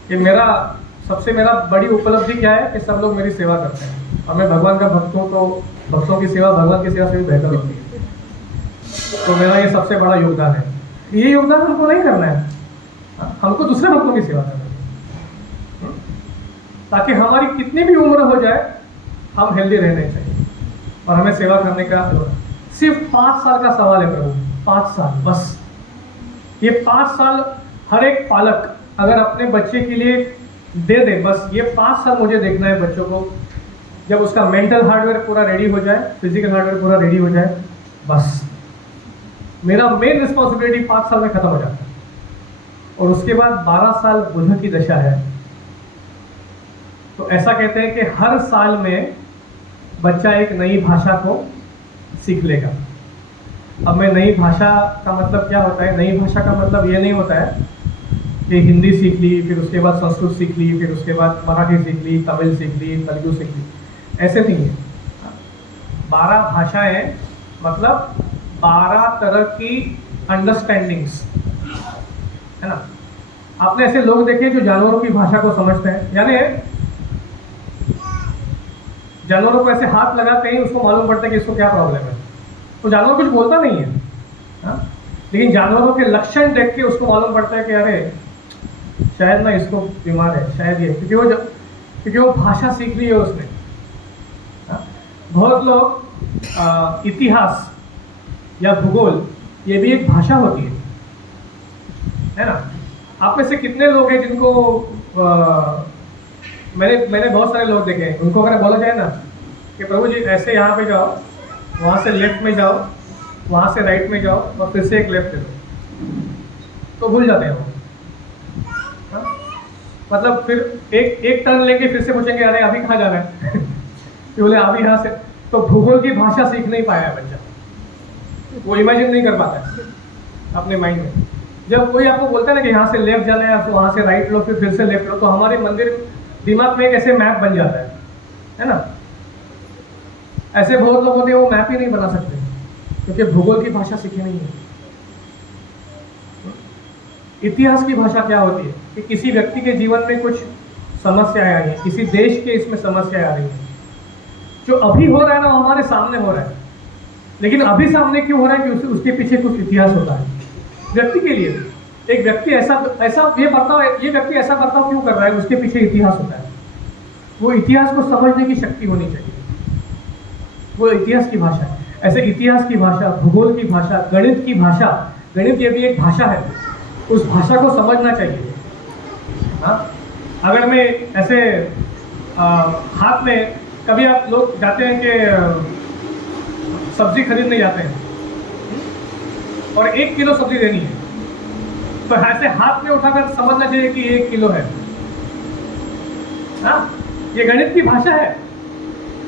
कि मेरा बड़ी उपलब्धि क्या है कि सब लोग मेरी सेवा करते हैं, और मैं भगवान का भक्त हूँ, तो भक्तों की सेवा भगवान की सेवा से भी बेहतर होती है. तो मेरा ये सबसे बड़ा योगदान है. ये योगदान हमको नहीं करना है, हमको दूसरे भक्तों की सेवा करना है, ताकि हमारी कितनी भी उम्र हो जाए हम हेल्दी रहने चाहिए और हमें सेवा करने का. सिर्फ 5 साल का सवाल है प्रभु, 5 साल बस. ये 5 साल हर एक पालक अगर अपने बच्चे के लिए दे दे, बस ये 5 साल मुझे देखना है बच्चों को. जब उसका मेंटल हार्डवेयर पूरा रेडी हो जाए, फिजिकल हार्डवेयर पूरा रेडी हो जाए, बस मेरा मेन रिस्पॉन्सिबिलिटी 5 साल में खत्म हो जाता है. और उसके बाद 12 साल बुध की दशा है. तो ऐसा कहते हैं कि हर साल में बच्चा एक नई भाषा को सीख लेगा. अब मैं नई भाषा का मतलब क्या होता है, नई भाषा का मतलब ये नहीं होता है कि हिंदी सीख ली, फिर उसके बाद संस्कृत सीख ली, फिर उसके बाद मराठी सीख ली, तमिल सीख ली, तेलुगु सीख ली, ऐसे नहीं है। 12 भाषाएं मतलब 12 तरह की अंडरस्टैंडिंग्स, है ना। आपने ऐसे लोग देखे जो जानवरों की भाषा को समझते हैं, यानी जानवरों को ऐसे हाथ लगाते ही उसको मालूम पड़ता है कि इसको क्या प्रॉब्लम है। तो जानवर कुछ बोलता नहीं है, हाँ? लेकिन जानवरों के लक्षण देख के उसको मालूम पड़ता है कि अरे शायद ना इसको बीमार है, शायद ये, क्योंकि वो भाषा सीख ली है उसने। हाँ? बहुत लोग इतिहास या भूगोल, ये भी एक भाषा होती है ना। आप में से कितने लोग हैं जिनको मैंने बहुत सारे लोग देखे हैं, उनको अगर बोला जाए ना कि प्रभु जी ऐसे यहाँ पे जाओ, वहाँ से लेफ्ट में जाओ, वहाँ से राइट में जाओ और फिर से एक लेफ्ट दे दो, तो भूल जाते हैं वो। हाँ? मतलब फिर एक टर्न लेके फिर से पूछेंगे अरे अभी कहाँ जाना है कि बोले अभी यहाँ से। तो भूगोल की भाषा सीख नहीं पाया है बच्चा, वो इमेजिन नहीं कर पाता है अपने माइंड में। जब कोई आपको बोलता है ना कि यहाँ से लेफ्ट जाना है, तो वहाँ से राइट लो, फिर से लेफ्ट लो, तो हमारे मंदिर दिमाग में एक ऐसे मैप बन जाता है ना। ऐसे बहुत लोग होते हैं वो मैप ही नहीं बना सकते क्योंकि भूगोल की भाषा सीखी नहीं है। इतिहास की भाषा क्या होती है कि किसी व्यक्ति के जीवन में कुछ समस्याएं आई है, किसी देश के इसमें समस्याएं आ रही है, जो अभी हो रहा है ना वो हमारे सामने हो रहा है, लेकिन अभी सामने क्यों हो रहा है कि उसके पीछे कुछ इतिहास होता है। व्यक्ति के लिए एक व्यक्ति ये व्यक्ति ऐसा बर्ताव क्यों कर रहा है, उसके पीछे इतिहास होता है। वो इतिहास को समझने की शक्ति होनी चाहिए, वो इतिहास की भाषा है। ऐसे इतिहास की भाषा, भूगोल की भाषा, गणित की भाषा, गणित ये भी एक भाषा है, उस भाषा को समझना चाहिए। हाँ, अगर मैं ऐसे हाथ में, कभी आप लोग जाते हैं कि सब्जी खरीदने जाते हैं और 1 किलो सब्जी देनी है, तो ऐसे हाथ में उठाकर समझना चाहिए कि 1 किलो है। हाँ, ये गणित की भाषा है।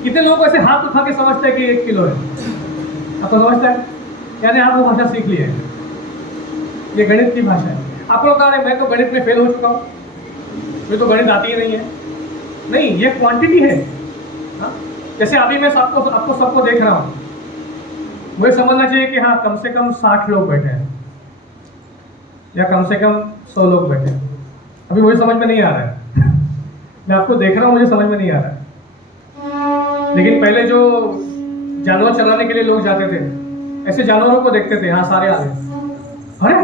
कितने लोग ऐसे हाथ उठा के समझते हैं कि 1 किलो है, आप तो समझते हैं, यानी आप वो भाषा सीख लिए। ये गणित की भाषा है। आप लोग कह रहे मैं तो गणित में फेल हो चुका हूँ, मुझे तो गणित आती ही नहीं है। नहीं, ये क्वांटिटी है। हाँ? जैसे अभी मैं आपको सबको देख रहा हूँ, मुझे समझना चाहिए कि हाँ कम से कम 60 लोग बैठे हैं या कम से कम 100 लोग बैठे हैं। अभी मुझे समझ में नहीं आ रहा है मैं आपको देख रहा हूँ, मुझे समझ में नहीं आ रहा है। लेकिन पहले जो जानवर चलाने के लिए लोग जाते थे, ऐसे जानवरों को देखते थे, हाँ सारे आ गए, अरे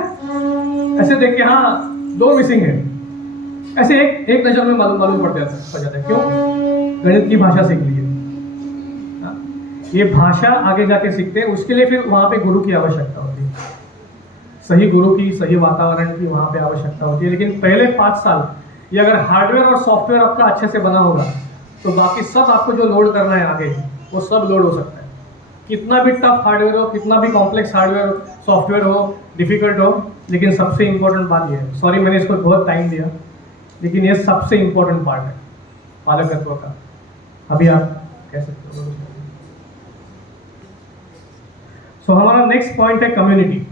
ऐसे देख के हाँ 2 मिसिंग है, ऐसे एक नजर में मालूम पड़ जाता है। क्यों? गणित की भाषा सीख ली है। ये भाषा आगे जाके सीखते हैं, उसके लिए फिर वहाँ पे गुरु की आवश्यकता होती है, सही गुरु की, सही वातावरण की वहाँ पे आवश्यकता होती है। लेकिन पहले 5 साल ये अगर हार्डवेयर और सॉफ्टवेयर आपका अच्छे से बना होगा तो बाकी सब आपको जो लोड करना है आगे, वो सब लोड हो सकता है। कितना भी टफ हार्डवेयर हो, कितना भी कॉम्प्लेक्स हार्डवेयर सॉफ्टवेयर हो, डिफिकल्ट हो, लेकिन सबसे इंपॉर्टेंट बात ये है, सॉरी मैंने इसको बहुत टाइम दिया, लेकिन ये सबसे इंपॉर्टेंट पार्ट है पालकत्व का। अभी आप कह सकते हो। सो हमारा नेक्स्ट पॉइंट है कम्युनिटी।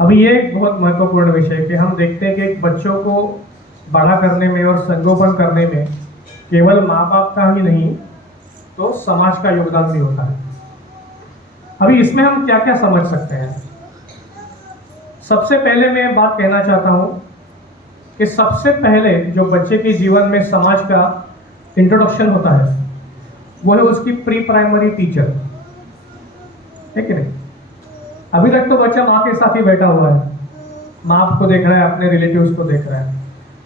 अभी ये एक बहुत महत्वपूर्ण विषय है कि हम देखते हैं कि एक बच्चों को बड़ा करने में और संगोपन करने में केवल माँ बाप का ही नहीं तो समाज का योगदान भी होता है। अभी इसमें हम क्या क्या समझ सकते हैं? सबसे पहले मैं बात कहना चाहता हूँ कि सबसे पहले जो बच्चे के जीवन में समाज का इंट्रोडक्शन होता है वो है उसकी प्री प्राइमरी टीचर, है कि नहीं? अभी तक तो बच्चा माँ के साथ ही बैठा हुआ है, माँ को देख रहा है, अपने रिलेटिव्स को देख रहा है।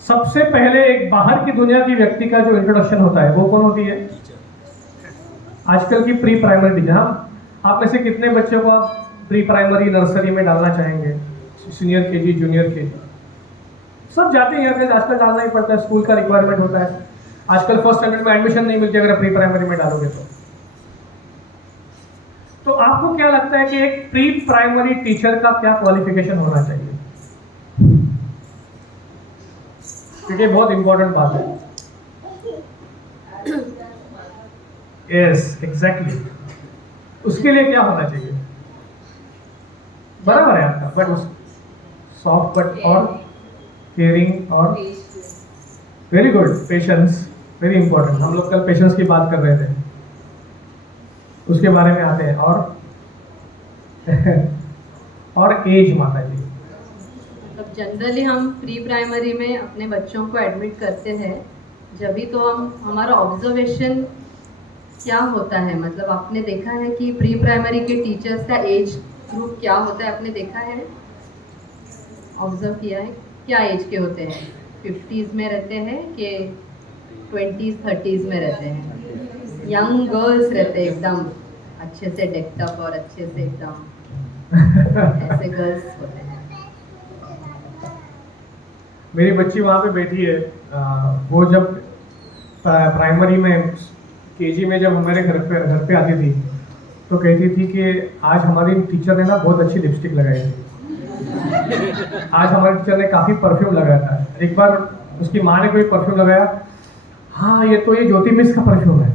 सबसे पहले एक बाहर की दुनिया की व्यक्ति का जो इंट्रोडक्शन होता है वो कौन होती है? आजकल की प्री प्राइमरी टीचर। हाँ, आप में से कितने बच्चों को आप प्री प्राइमरी नर्सरी में डालना चाहेंगे? सीनियर केजी, जूनियर केजी, सब जाते हैं। आजकल डालना ही पड़ता है, स्कूल का रिक्वायरमेंट होता है। आजकल फर्स्ट स्टैंडर्ड में एडमिशन नहीं मिलती अगर प्री प्राइमरी में डालोगे तो आपको क्या लगता है कि एक प्री प्राइमरी टीचर का क्या क्वालिफिकेशन होना चाहिए? क्योंकि बहुत इंपॉर्टेंट बात है। Yes, exactly. उसके लिए क्या होना चाहिए? बराबर है आपका, बट उस सॉफ्ट बट और केयरिंग और very good, patience very important. हम लोग कल पेशेंस की बात कर रहे थे, उसके बारे में आते हैं। और एज माता जी, मतलब जनरली हम प्री प्राइमरी में अपने बच्चों को एडमिट करते हैं, जब भी तो हम हमारा ऑब्जर्वेशन क्या होता है, मतलब आपने देखा है कि प्री प्राइमरी के टीचर्स का एज ग्रुप क्या होता है? आपने देखा है, ऑब्जर्व किया है, क्या एज के होते हैं? 50s में रहते हैं कि 20s 30s में रहते हैं? यंग गर्ल्स रहते हैं एकदम अच्छे से डेक्टअप और अच्छे से एकदम ऐसे गर्ल्स होते हैं। मेरी बच्ची वहाँ पे बैठी है, वो जब प्राइमरी में केजी में जब हमारे घर पे आती थी तो कहती थी कि आज हमारी टीचर ने ना बहुत अच्छी लिपस्टिक लगाई थी, आज हमारे टीचर ने काफ़ी परफ्यूम लगाया था। एक बार उसकी माँ ने कोई परफ्यूम लगाया, हाँ ये तो ये ज्योति मिस का परफ्यूम है,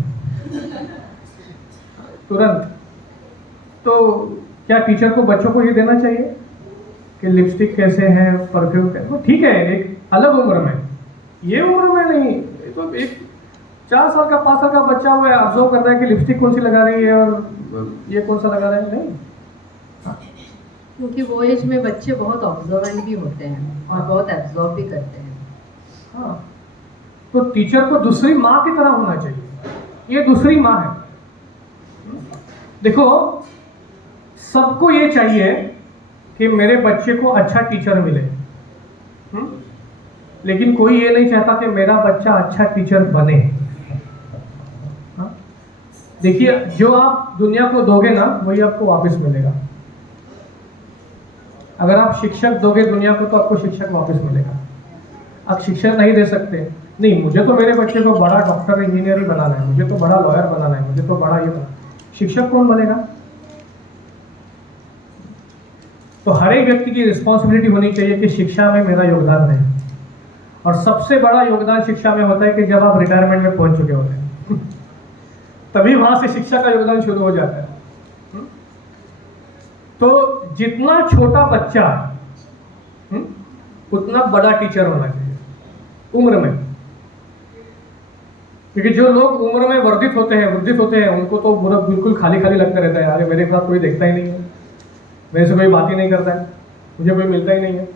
तुरंत। तो क्या टीचर को बच्चों को ये देना चाहिए कि लिपस्टिक कैसे है, परफ्यूम कैसे? वो ठीक है एक अलग उम्र में, ये उम्र में नहीं। ये तो एक 4 साल का 5 साल का बच्चा हुआ है, ऑब्जर्व कर रहा है कि लिपस्टिक कौन सी लगा रही है और ये कौन सा लगा रहा है, नहीं। क्योंकि वो एज में बच्चे बहुत ऑब्जर्वेंट भी होते हैं और बहुत एब्जॉर्ब भी करते हैं। हाँ, तो टीचर को दूसरी माँ की तरह होना चाहिए, ये दूसरी माँ है। देखो, सबको ये चाहिए कि मेरे बच्चे को अच्छा टीचर मिले, लेकिन कोई ये नहीं चाहता कि मेरा बच्चा अच्छा टीचर बने। देखिए, जो आप दुनिया को दोगे ना वही आपको वापस मिलेगा। अगर आप शिक्षक दोगे दुनिया को तो आपको शिक्षक वापस मिलेगा। आप शिक्षक नहीं दे सकते, नहीं मुझे तो मेरे बच्चे को बड़ा डॉक्टर इंजीनियर ही बनाना है, मुझे तो बड़ा लॉयर बनाना है, मुझे तो बड़ा ये बनाना, शिक्षक कौन बनेगा? तो हर एक व्यक्ति की रिस्पॉन्सिबिलिटी होनी चाहिए कि शिक्षा में मेरा योगदान है। और सबसे बड़ा योगदान शिक्षा में होता है कि जब आप रिटायरमेंट में पहुंच चुके होते हैं तभी वहां से शिक्षा का योगदान शुरू हो जाता है। तो जितना छोटा बच्चा उतना बड़ा टीचर होना चाहिए उम्र में, क्योंकि जो लोग उम्र में वृद्धित होते हैं उनको तो पूरा बिल्कुल खाली खाली लगता रहता है, अरे मेरे साथ कोई देखता ही नहीं है, मेरे से कोई बात ही नहीं करता है, मुझे कोई मिलता ही नहीं है।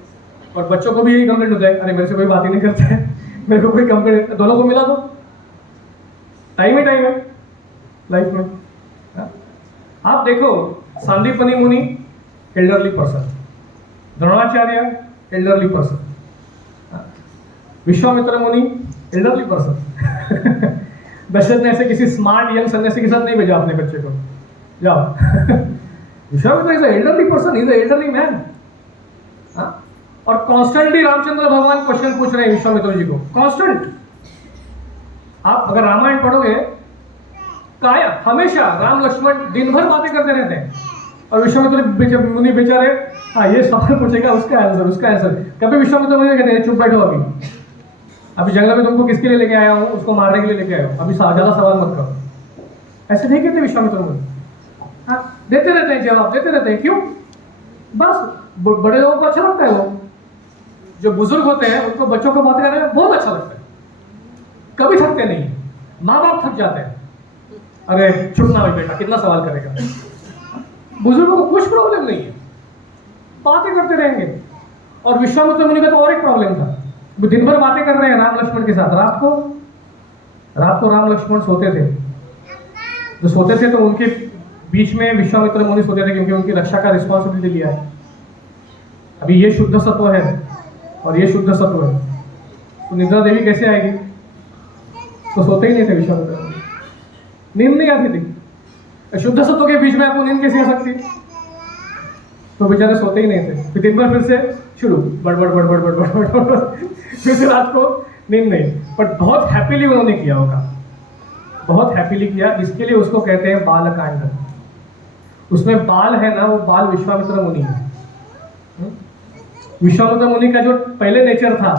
और बच्चों को भी यही कंप्लेंट होता है, अरे मेरे से कोई बात ही नहीं करता है, मेरे को कोई कंप्लेंट, दोनों को मिला दो, टाइम ही टाइम है लाइफ में। आप देखो, सांदीपनी मुनि elderly person, Dronacharya elderly person, Vishwamitra मुनि एल्डरली पर्सन। दशरथ ने ऐसे किसी स्मार्ट यंग सन्यासी के साथ नहीं भेजा अपने बच्चे को, जाओ। Vishwamitra is elderly person, is elderly man. और कॉन्स्टेंटली रामचंद्र भगवान क्वेश्चन पूछ रहे हैं विश्वामित्र जी को, कॉन्स्टेंट। आप अगर रामायण पढ़ोगे, काय हमेशा राम लक्ष्मण दिन भर बातें करते रहते हैं, और विश्वामित्र मुनि बेचारे, हाँ ये सवाल पूछेगा उसका आंसर। कभी विश्वामित्र मुनि कहते हैं चुप बैठो, अभी जंगल में तुमको किसके लिए लेके आया हूँ, उसको मारने के लिए लेके आया हूँ, अभी ज्यादा सवाल मत करो। ऐसे नहीं कहते विश्वामित्र मुनि, हाँ देते रहते हैं जवाब, देते रहते हैं। क्यों? बस बड़े लोगों को अच्छा लगता है, वो जो बुजुर्ग होते हैं उनको बच्चों को बातें करने में बहुत अच्छा लगता है, कभी थकते नहीं। माँ बाप थक जाते हैं, अरे चुप ना भाई बेटा, कितना सवाल करेगा। बुजुर्गों को कुछ प्रॉब्लम नहीं है, बातें करते रहेंगे। और विश्वामित्र मुनि का तो और एक प्रॉब्लम था, वो दिन भर बातें कर रहे हैं राम लक्ष्मण के साथ, रात को राम लक्ष्मण सोते थे। जो सोते थे तो उनके बीच में विश्वामित्र मुनि सोते थे, क्योंकि उनकी रक्षा का रिस्पॉन्सिबिलिटी लिया है। अभी ये शुद्ध सत्व है और ये शुद्ध सत्व है, तो निद्रा देवी कैसे आएगी? तो सोते ही नहीं थे विश्वामित्र, नींद नहीं आती थी। शुद्ध सत्व के बीच में आपको नींद कैसे आ सकती? तो बेचारे सोते ही नहीं थे। फिर दिन भर फिर से शुरू, बड़ फिर से रात को नींद नहीं। बट बहुत हैप्पीली उन्होंने किया होगा, बहुत हैप्पीली किया। इसके लिए उसको कहते हैं बालकांड। उसमें बाल है ना, वो बाल विश्वामित्र मुनि है। विश्वामित्र मुनि का जो पहले नेचर था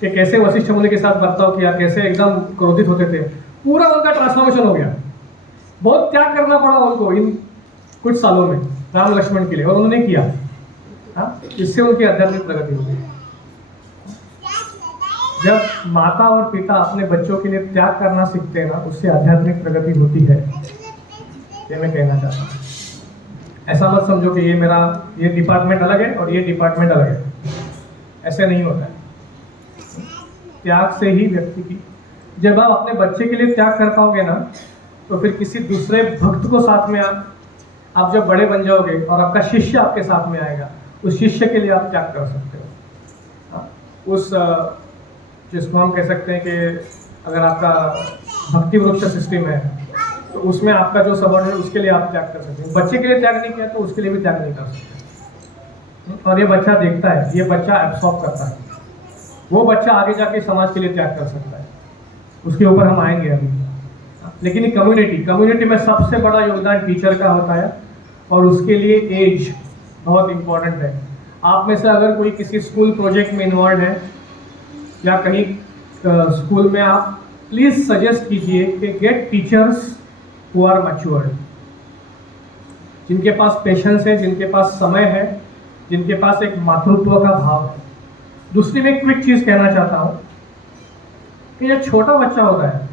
कि कैसे वशिष्ठ मुनि के साथ बर्ताव किया, कैसे एकदम क्रोधित होते थे, पूरा उनका ट्रांसफॉर्मेशन हो गया। बहुत त्याग करना पड़ा उनको इन कुछ सालों में राम लक्ष्मण के लिए, और उन्होंने किया। हाँ, इससे उनकी आध्यात्मिक प्रगति हुई। जब माता और पिता अपने बच्चों के लिए त्याग करना सीखते हैं ना, उससे आध्यात्मिक प्रगति होती है, ये मैं कहना चाहता हूँ। ऐसा मत समझो कि ये डिपार्टमेंट अलग है और ये डिपार्टमेंट अलग है, ऐसे नहीं होता है। त्याग से ही व्यक्ति की, जब आप अपने बच्चे के लिए त्याग कर पाओगे ना, तो फिर किसी दूसरे भक्त को साथ में आप जब बड़े बन जाओगे और आपका शिष्य आपके साथ में आएगा, उस शिष्य के लिए आप त्याग कर सकते हो। उस जिसको हम कह सकते हैं कि अगर आपका भक्ति वृक्ष सिस्टम है, तो उसमें आपका जो सबॉर्डिनेट है उसके लिए आप त्याग कर सकते हैं। बच्चे के लिए त्याग नहीं किया तो उसके लिए भी त्याग नहीं कर सकते। और ये बच्चा देखता है, ये बच्चा एब्सॉर्ब करता है, वो बच्चा आगे जाके समाज के लिए त्याग कर सकता है। उसके ऊपर हम आएंगे अभी। लेकिन कम्युनिटी में सबसे बड़ा योगदान टीचर का होता है, और उसके लिए एज बहुत इंपॉर्टेंट है। आप में से अगर कोई किसी स्कूल प्रोजेक्ट में इन्वॉल्व है या कहीं स्कूल में, आप प्लीज सजेस्ट कीजिए कि get teachers who are matured, जिनके पास पेशेंस है, जिनके पास समय है, जिनके पास एक मातृत्व का भाव है। दूसरी में क्विक चीज कहना चाहता हूं कि जो छोटा बच्चा होता है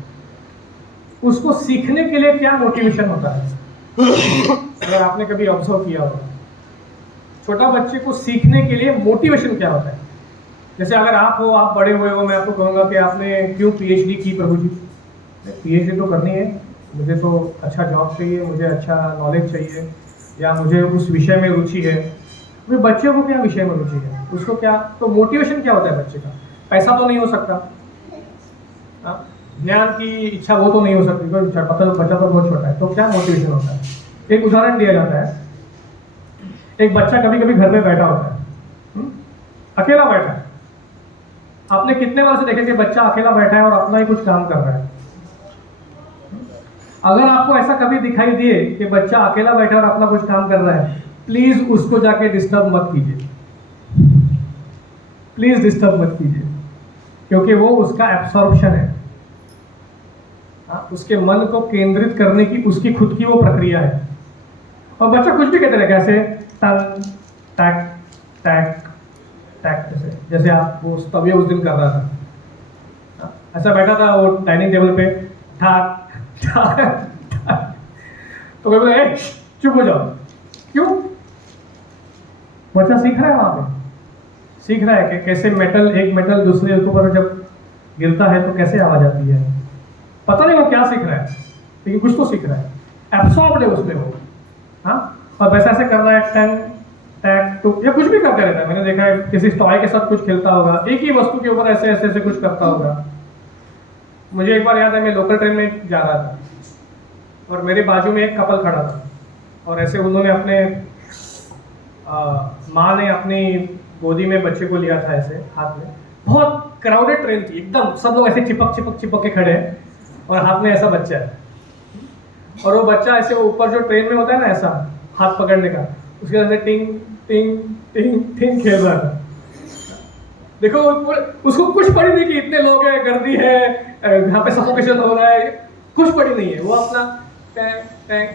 उसको सीखने के लिए क्या मोटिवेशन होता है, अगर आपने कभी ऑब्जर्व किया होगा, छोटा बच्चे को सीखने के लिए मोटिवेशन क्या होता है। जैसे अगर आप बड़े हुए हो, मैं आपको कहूँगा कि आपने क्यों पीएचडी की प्रभु जी? पीएचडी तो करनी है, मुझे तो अच्छा जॉब चाहिए, मुझे अच्छा नॉलेज चाहिए, या मुझे उस विषय में रुचि है। तो बच्चे को क्या विषय में रुचि है, उसको क्या, तो मोटिवेशन क्या होता है बच्चे का? पैसा तो नहीं हो सकता, ज्ञान की इच्छा वो तो नहीं हो सकती, बच्चा तो बहुत छोटा है, तो क्या मोटिवेशन होता है? एक उदाहरण दिया जाता है, एक बच्चा कभी कभी घर में बैठा होता है, अकेला बैठा है। आपने कितने बार से देखे कि बच्चा अकेला बैठा है और अपना ही कुछ काम कर रहा है? अगर आपको ऐसा कभी दिखाई दिए कि बच्चा अकेला बैठा है और अपना कुछ काम कर रहा है, प्लीज उसको जाके डिस्टर्ब मत कीजिए, प्लीज डिस्टर्ब मत कीजिए, क्योंकि वो उसका एब्सॉर्प्शन है। उसके मन को केंद्रित करने की उसकी खुद की वो प्रक्रिया है। और बच्चा कुछ भी कहते रहेगा, ऐसे टंग टैक टैक टैक, जैसे आप वो तभी उस दिन कर रहा था, ऐसा बैठा था वो डाइनिंग टेबल पे, ठाक ठाक ठाक, तो कोई बोला चुप हो जाओ। क्यों? बच्चा सीख रहा है, वहां पे सीख रहा है कि कैसे एक मेटल दूसरे के ऊपर जब गिरता है तो कैसे आवाज आती है। पता नहीं वो क्या सीख रहा है, लेकिन कुछ तो सीख रहा है, एब्सॉर्ब्ड है उसमें वो। हाँ, और वैसा ऐसे कर रहा है, टंग टैक टू, या कुछ भी करते रहता है। मैंने देखा है किसी टॉय के साथ कुछ खेलता होगा, एक ही वस्तु के ऊपर ऐसे ऐसे ऐसे कुछ करता होगा। मुझे एक बार याद है, मैं लोकल ट्रेन में जा रहा था और मेरे बाजू में एक कपल खड़ा था, और ऐसे उन्होंने अपने माँ ने अपनी गोदी में बच्चे को लिया था ऐसे हाथ में। बहुत क्राउडेड ट्रेन थी एकदम, सब लोग ऐसे चिपक चिपक चिपक के खड़े हैं और हाथ में ऐसा बच्चा है, और वो बच्चा ऐसे ऊपर जो ट्रेन में होता है ना ऐसा हाथ पकड़ने का, उसके अंदर टिंग टिंग टिंग टिंग खेल रहा था। देखो उसको कुछ पड़ी नहीं कि इतने लोग हैं, गर्दी है, यहाँ पे सफोकेशन हो रहा है, कुछ पड़ी नहीं है। वो अपना टैंक टैंक,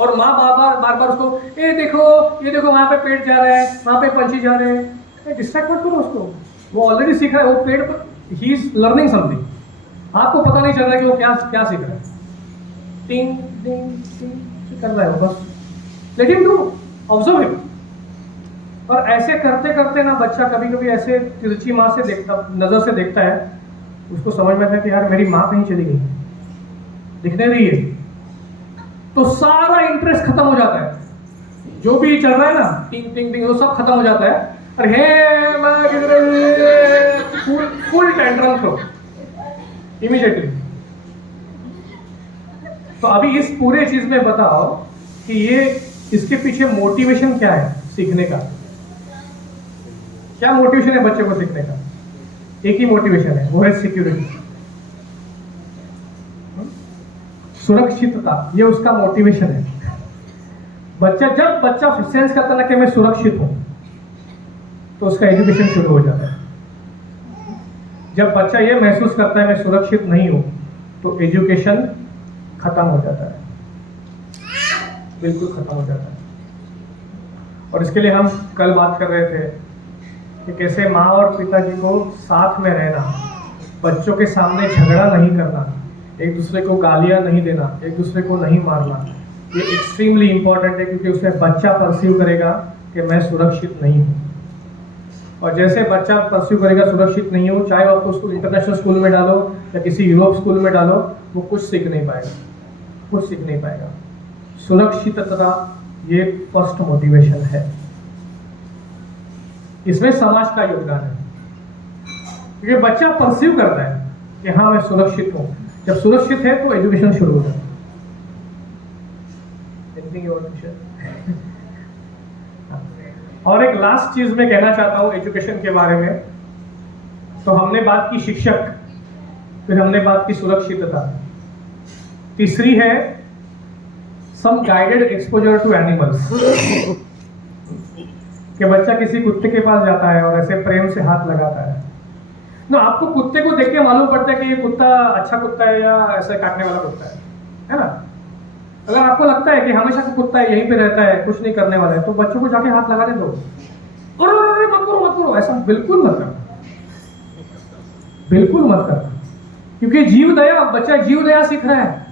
और माँ बार बार उसको ये देखो वहाँ पे पेड़ जा रहा है, वहाँ पे पंछी जा रहे हैं, डिस्ट्रैक्ट मत करो उसको, वो ऑलरेडी सीख रहा है, वो पेड़ पर ही इज लर्निंग समथिंग। आपको पता नहीं चल रहा है कि वो क्या सीख रहा है, टिंग टिंग टिंग कर रहा है वो, बस let him do, observe him. और ऐसे करते करते ना बच्चा कभी कभी ऐसे तिरछी माँ से नजर से देखता है, उसको समझ में आता है कि यार मेरी माँ कहीं चली गई, दिखने रही है, तो सारा इंटरेस्ट खत्म हो जाता है। जो भी चल रहा है ना टिंग टिंग टिंग, वो सब खत्म हो जाता है, और हे माँ किधर, फुल टेंट्रम थ्रो इमीडिएटली। तो अभी इस पूरे चीज में बताओ कि ये इसके पीछे मोटिवेशन क्या है सीखने का? क्या मोटिवेशन है बच्चे को सीखने का? एक ही मोटिवेशन है, वो है सिक्योरिटी, सुरक्षितता, ये उसका मोटिवेशन है। जब बच्चा सेंस करता है ना कि मैं सुरक्षित हूं, तो उसका एजुकेशन शुरू हो जाता है। जब बच्चा ये महसूस करता है मैं सुरक्षित नहीं हूं, तो एजुकेशन खत्म हो जाता है। बिल्कुल खत्म हो जाता है। और इसके लिए हम कल बात कर रहे थे कि कैसे माँ और पिताजी को साथ में रहना, बच्चों के सामने झगड़ा नहीं करना, एक दूसरे को गालियाँ नहीं देना, एक दूसरे को नहीं मारना, ये एक्सट्रीमली इम्पॉर्टेंट है, क्योंकि उसमें बच्चा परसीव करेगा कि मैं सुरक्षित नहीं हूँ। और जैसे बच्चा परसीव करेगा सुरक्षित नहीं हो, चाहे आप उसको इंटरनेशनल स्कूल में डालो या किसी यूरोप स्कूल में डालो, वो कुछ सीख नहीं पाएगा, कुछ सीख नहीं पाएगा। सुरक्षितता ये फर्स्ट मोटिवेशन है, इसमें समाज का योगदान है, क्योंकि बच्चा परसीव करता है कि हाँ मैं सुरक्षित हूँ। जब सुरक्षित है तो एजुकेशन शुरू हो जाता है। और एक लास्ट चीज मैं कहना चाहता हूँ एजुकेशन के बारे में। तो हमने बात की शिक्षक, फिर हमने बात की सुरक्षितता, तीसरी है सम गाइडेड एक्सपोजर टू एनिमल्स, कि बच्चा किसी कुत्ते के पास जाता है और ऐसे प्रेम से हाथ लगाता है ना, आपको कुत्ते को देख के मालूम पड़ता है कि ये कुत्ता अच्छा कुत्ता है या ऐसे काटने वाला कुत्ता है ना। अगर आपको लगता है कि हमेशा से कुत्ता है, यहीं पे रहता है, कुछ नहीं करने वाला है, तो बच्चों को जाके हाथ लगाने दो। अरे मत करो मत करो, ऐसा बिल्कुल मत करना, बिल्कुल मत करना, क्योंकि जीव दया, बच्चा जीव दया सीख रहा है।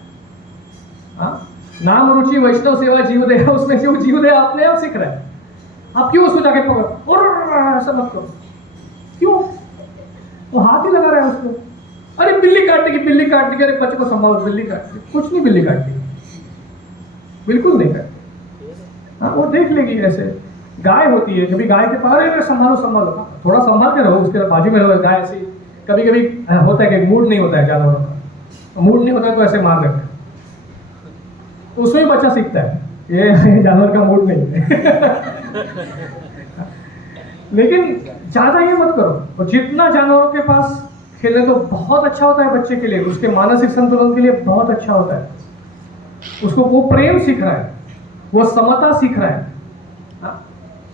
हाँ, नाम रुचि वैष्णव सेवा जीव दया, उसमें जो जीव दया अपने आप सीख रहा है। आप क्यों उसको जाके पकड़ो और ऐसा मत करो, क्यों? वो हाथ ही लगा रहा है उसको। अरे बिल्ली काटने की, बिल्ली काटने की, अरे बच्चे को संभालो, बिल्ली काटने, कुछ नहीं बिल्ली काटती, बिल्कुल नहीं काटती। हाँ, वो देख लेगी ऐसे। गाय होती है, कभी गाय के पास अरे संभालो संभालो, थोड़ा संभाल के रहो, उसके बाजू में रहो। गाय ऐसी कभी कभी होता है कि मूड नहीं होता है जानवरों का, मूड नहीं होता है तो ऐसे मार देते हैं, उसमें बच्चा सीखता है ये जानवर का मूड नहीं है। लेकिन ज्यादा ये मत करो, और जितना जानवरों के पास खेले तो बहुत अच्छा होता है बच्चे के लिए, उसके मानसिक संतुलन के लिए बहुत अच्छा होता है। उसको वो प्रेम सीख रहा है, वो समता सीख रहा है।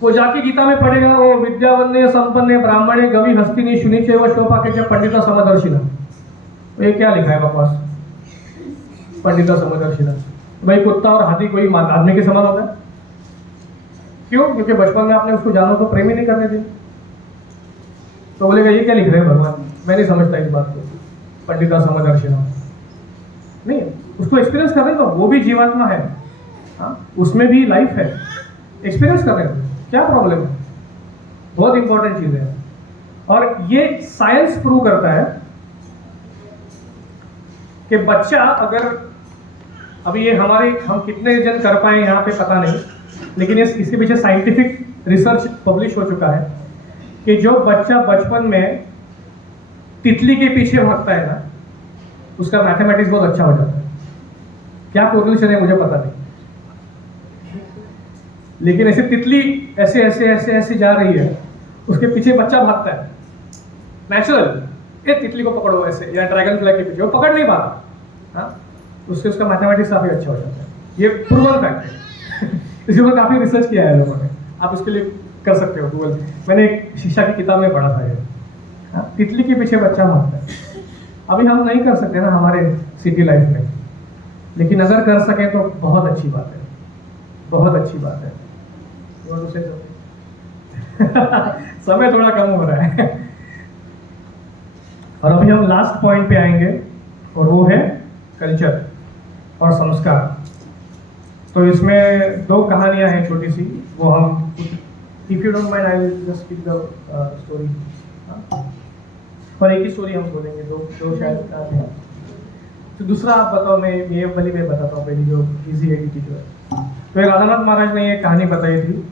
वो जाके गीता में पढ़ेगा, वो विद्यावन्य संपन्न ब्राह्मणे गवि हस्तिनी शुनि चैव शोभाके पंडिता समदर्शिना। ये क्या लिखा है बकवास, पंडिता समदर्शिना? भाई कुत्ता और हाथी कोई आदमी के समान होता है? क्यों? क्योंकि बचपन में आपने उसको जानवर को प्रेम ही नहीं करने दी। तो बोलेगा ये क्या लिख रहे हैं भगवान, मैं नहीं समझता इस बात को, पंडिता समदर्शिना नहीं, उसको एक्सपीरियंस करने दो, वो भी जीवात्मा है। हाँ, उसमें भी लाइफ है, एक्सपीरियंस करने दो, क्या प्रॉब्लम है? बहुत इंपॉर्टेंट चीज है। और ये साइंस प्रूव करता है कि बच्चा अगर, अभी ये हमारे, हम कितने जन कर पाए यहाँ पे पता नहीं, लेकिन इसके पीछे साइंटिफिक रिसर्च पब्लिश हो चुका है कि जो बच्चा बचपन में तितली के पीछे भागता है ना, उसका मैथमेटिक्स बहुत अच्छा हो जाता है। क्या कोरिलेशन है मुझे पता नहीं, लेकिन ऐसे तितली ऐसे ऐसे ऐसे ऐसे जा रही है, उसके पीछे बच्चा भागता है नेचुरल, ये तितली को पकड़ो ऐसे, या ड्रैगन फ्लाई के पीछे, वो पकड़ नहीं पाता। हाँ, उससे उसका मैथमेटिक्स काफी अच्छा हो जाता है। ये प्रूवन फैक्ट है। इसके ऊपर काफी रिसर्च किया है लोगों ने, आप इसके लिए कर सकते हो गूगल। मैंने एक शिक्षा की किताब में पढ़ा था ये। हाँ, तितली के पीछे बच्चा भागता है। अभी हम नहीं कर सकते ना हमारे सिटी लाइफ में, लेकिन अगर कर सकें तो बहुत अच्छी बात है, बहुत अच्छी बात है। समय थोड़ा कम हो रहा है। और अभी हम लास्ट पॉइंट पे आएंगे, और वो है कल्चर और संस्कार। तो इसमें दो कहानियां हैं छोटी सी, वो हम, if you don't mind I will just speak the story. और एक ही स्टोरी हम बोलेंगे, दो शायद। तो दूसरा आप बताओ, मैं ये वाली मैं बताता हूँ, पहली जो इजी है जो है। तो राधानाथ महाराज ने ये कहानी बताई थी